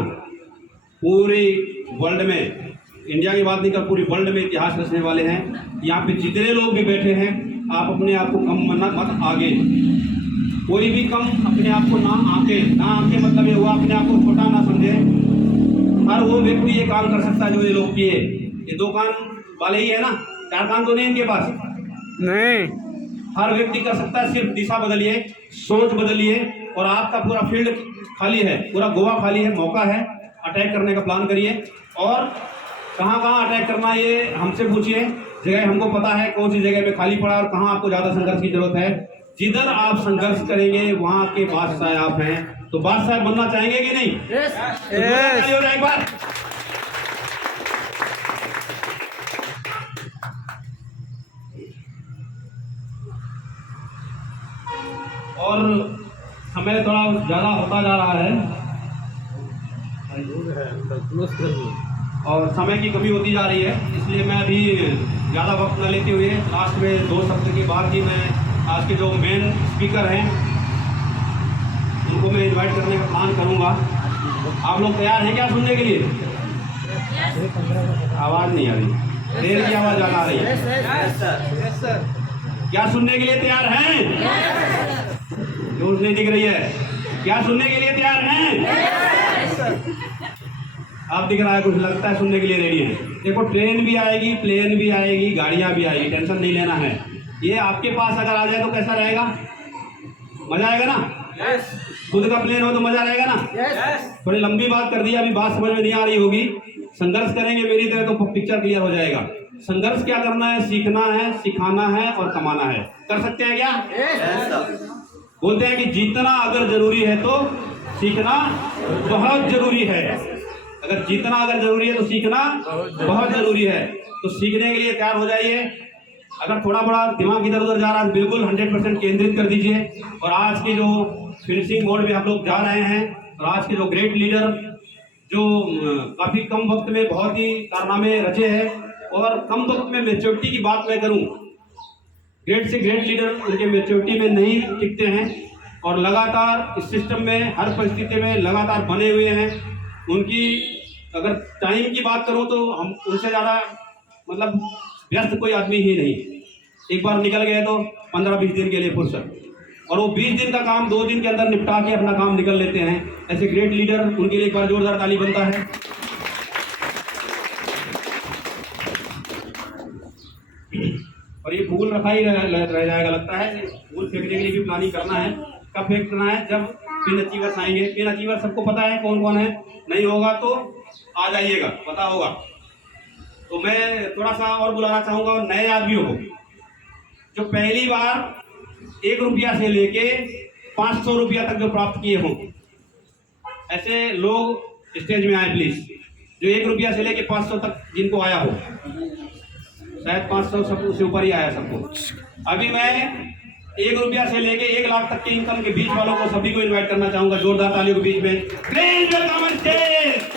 पूरे वर्ल्ड में, इंडिया की बात नहीं कर पूरी वर्ल्ड में इतिहास रचने वाले हैं। यहाँ पे जितने लोग भी बैठे हैं आप अपने आप को कम मत आगे, कोई भी कम अपने आप को ना आके मतलब ये हुआ अपने आप को छोटा ना समझे। हर वो व्यक्ति ये काम कर सकता है जो ये लोग किए। ये 2 कान वाले ही है ना, 4 कान तो नहीं इनके पास नहीं, हर व्यक्ति कर सकता है। सिर्फ दिशा बदलिए, सोच बदलिए और आपका पूरा फील्ड खाली है, पूरा गोवा खाली है, मौका है, अटैक करने का प्लान करिए। और कहाँ कहाँ अटैक करना ये हमसे पूछिए, जगह हमको पता है कौन सी जगह में खाली पड़ा और कहाँ आपको ज़्यादा संघर्ष की जरूरत है। जिधर आप संघर्ष करेंगे वहाँ के बादशाह आप हैं, तो बादशाह बनना चाहेंगे कि नहीं? तो एक बार और समय थोड़ा ज़्यादा होता जा रहा है और समय की कमी होती जा रही है, इसलिए मैं अभी ज़्यादा वक्त न लेते हुए लास्ट में 2 शब्द के बाद ही मैं आज के जो मेन स्पीकर हैं उनको मैं इनवाइट करने का प्लान करूंगा। आप लोग तैयार हैं क्या सुनने के लिए? आवाज़ नहीं आ रही, देर की आवाज़ ज़्यादा आ रही है। क्या सुनने के लिए तैयार हैं? जोर नहीं दिख रही है। क्या सुनने के लिए तैयार हैं? आप दिख रहा है कुछ लगता है सुनने के लिए रेडी है। देखो ट्रेन भी आएगी, प्लेन भी आएगी, गाड़ियां भी आएगी, टेंशन नहीं लेना है। ये आपके पास अगर आ जाए तो कैसा रहेगा? मजा आएगा ना? खुद का प्लेन हो तो मजा रहेगा ना? थोड़ी लंबी बात कर दी, अभी बात समझ में नहीं आ रही होगी। संघर्ष करेंगे मेरी तरह तो पिक्चर क्लियर हो जाएगा। संघर्ष क्या करना है? सीखना है, सिखाना है और कमाना है। कर सकते हैं क्या? बोलते हैं कि जीतना अगर जरूरी है तो सीखना बहुत जरूरी है। अगर जीतना अगर जरूरी है तो सीखना बहुत जरूरी है। तो सीखने के लिए तैयार हो जाइए। अगर थोड़ा बड़ा दिमाग इधर उधर जा रहा है बिल्कुल 100% केंद्रित कर दीजिए। और आज के जो फिनिशिंग मोड में हम लोग जा रहे हैं और आज के जो ग्रेट लीडर जो काफ़ी कम वक्त में बहुत ही कारनामे रचे हैं और कम वक्त में मैच्योरिटी की बात मैं करूं, ग्रेट से ग्रेट लीडर उनके मैच्योरिटी में नहीं टिकते हैं और लगातार इस सिस्टम में हर परिस्थिति में लगातार बने हुए हैं। उनकी अगर टाइम की बात करूं तो हम उनसे ज़्यादा मतलब व्यस्त कोई आदमी ही नहीं। एक बार निकल गए तो 15-20 दिन के लिए फुर्सत, और वो 20 दिन का काम 2 दिन के अंदर निपटा के अपना काम निकल लेते हैं। ऐसे ग्रेट लीडर, उनके लिए एक बार जोरदार ताली बनता है। और ये फूल रखा ही रह जाएगा लगता है। फूल फेंकने के लिए भी प्लानिंग करना है। कब फेंकना है? जब पिन अचीवर्स आएंगे। पिन अचीवर सबको पता है कौन कौन है? नहीं होगा तो आ जाइएगा, पता होगा। तो मैं थोड़ा सा और बुलाना चाहूँगा और नए आदमियों को जो पहली बार 1 रुपया से लेके 500 रुपया तक जो प्राप्त किए हों, ऐसे लोग स्टेज में आए प्लीज। जो 1 रुपया से लेके 500 तक जिनको आया हो, शायद 500 सब उससे ऊपर ही आया सबको। अभी मैं 1 रुपया से लेके 1 लाख तक के इनकम के बीच वालों को सभी को इनवाइट करना चाहूंगा जोरदार तालियों के बीच में। Please welcome on stage.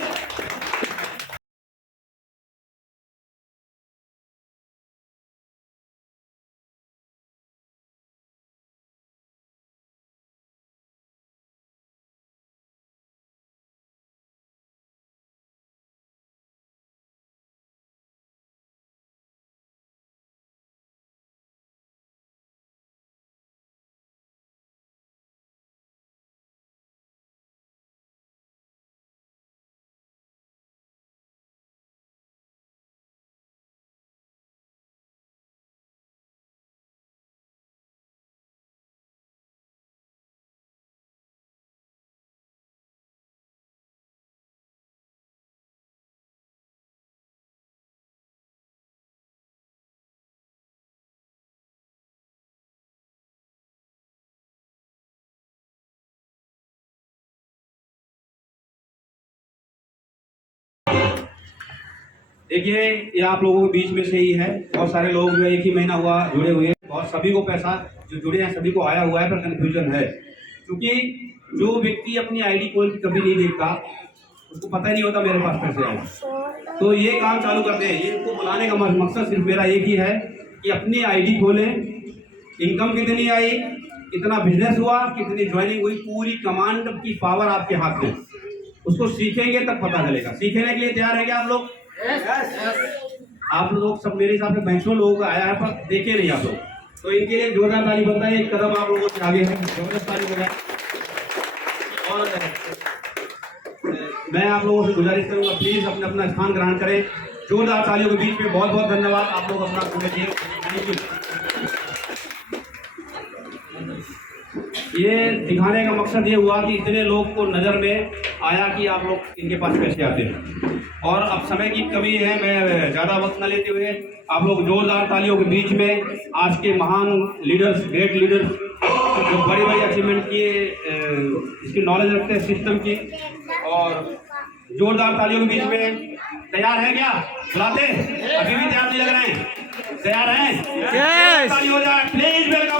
देखिए, ये आप लोगों के बीच में से ही है। बहुत सारे लोग जो है 1 ही महीना हुआ जुड़े हुए हैं। बहुत सभी को पैसा जो जुड़े हैं सभी को आया हुआ है, पर कन्फ्यूजन है क्योंकि जो व्यक्ति अपनी आईडी खोल के कभी नहीं देखता उसको पता ही नहीं होता मेरे पास पैसे आए। तो ये काम चालू कर दें। ये इनको बुलाने का मकसद सिर्फ मेरा एक ही है कि अपनी आईडी खोलें, इनकम कितनी आई, कितना बिजनेस हुआ, कितनी ज्वाइनिंग हुई, पूरी कमांड की पावर आपके हाथ में। उसको सीखेंगे तब पता चलेगा। सीखने के लिए तैयार है क्या आप लोग? आप लोग सब मेरे हिसाब से 500 लोग आया है पर देखे नहीं आप लोग, तो इनके लिए जोरदार ताली बनता है। एक कदम आप लोगों से आगे है, जबरदस्त ताली बजाएं। और मैं आप लोगों से गुजारिश करूंगा प्लीज अपने अपना स्थान ग्रहण करें जोरदार तालियों के बीच में। बहुत बहुत धन्यवाद, आप लोग अपना समय दिए, थैंक यू। ये दिखाने का मकसद ये हुआ कि इतने लोग को नज़र में आया कि आप लोग इनके पास कैसे आते हैं। और अब समय की कमी है, मैं ज़्यादा वक्त न लेते हुए आप लोग जोरदार तालियों के बीच में आज के महान लीडर्स, ग्रेट लीडर्स जो बड़ी बड़ी अचीवमेंट किए, इसकी नॉलेज रखते हैं सिस्टम की, और जोरदार तालियों के बीच में तैयार है क्या? बुलाते? अभी भी तैयार नहीं लग रहे हैं? तैयार हैं? ताली हो जाए प्लीज, वेलकम।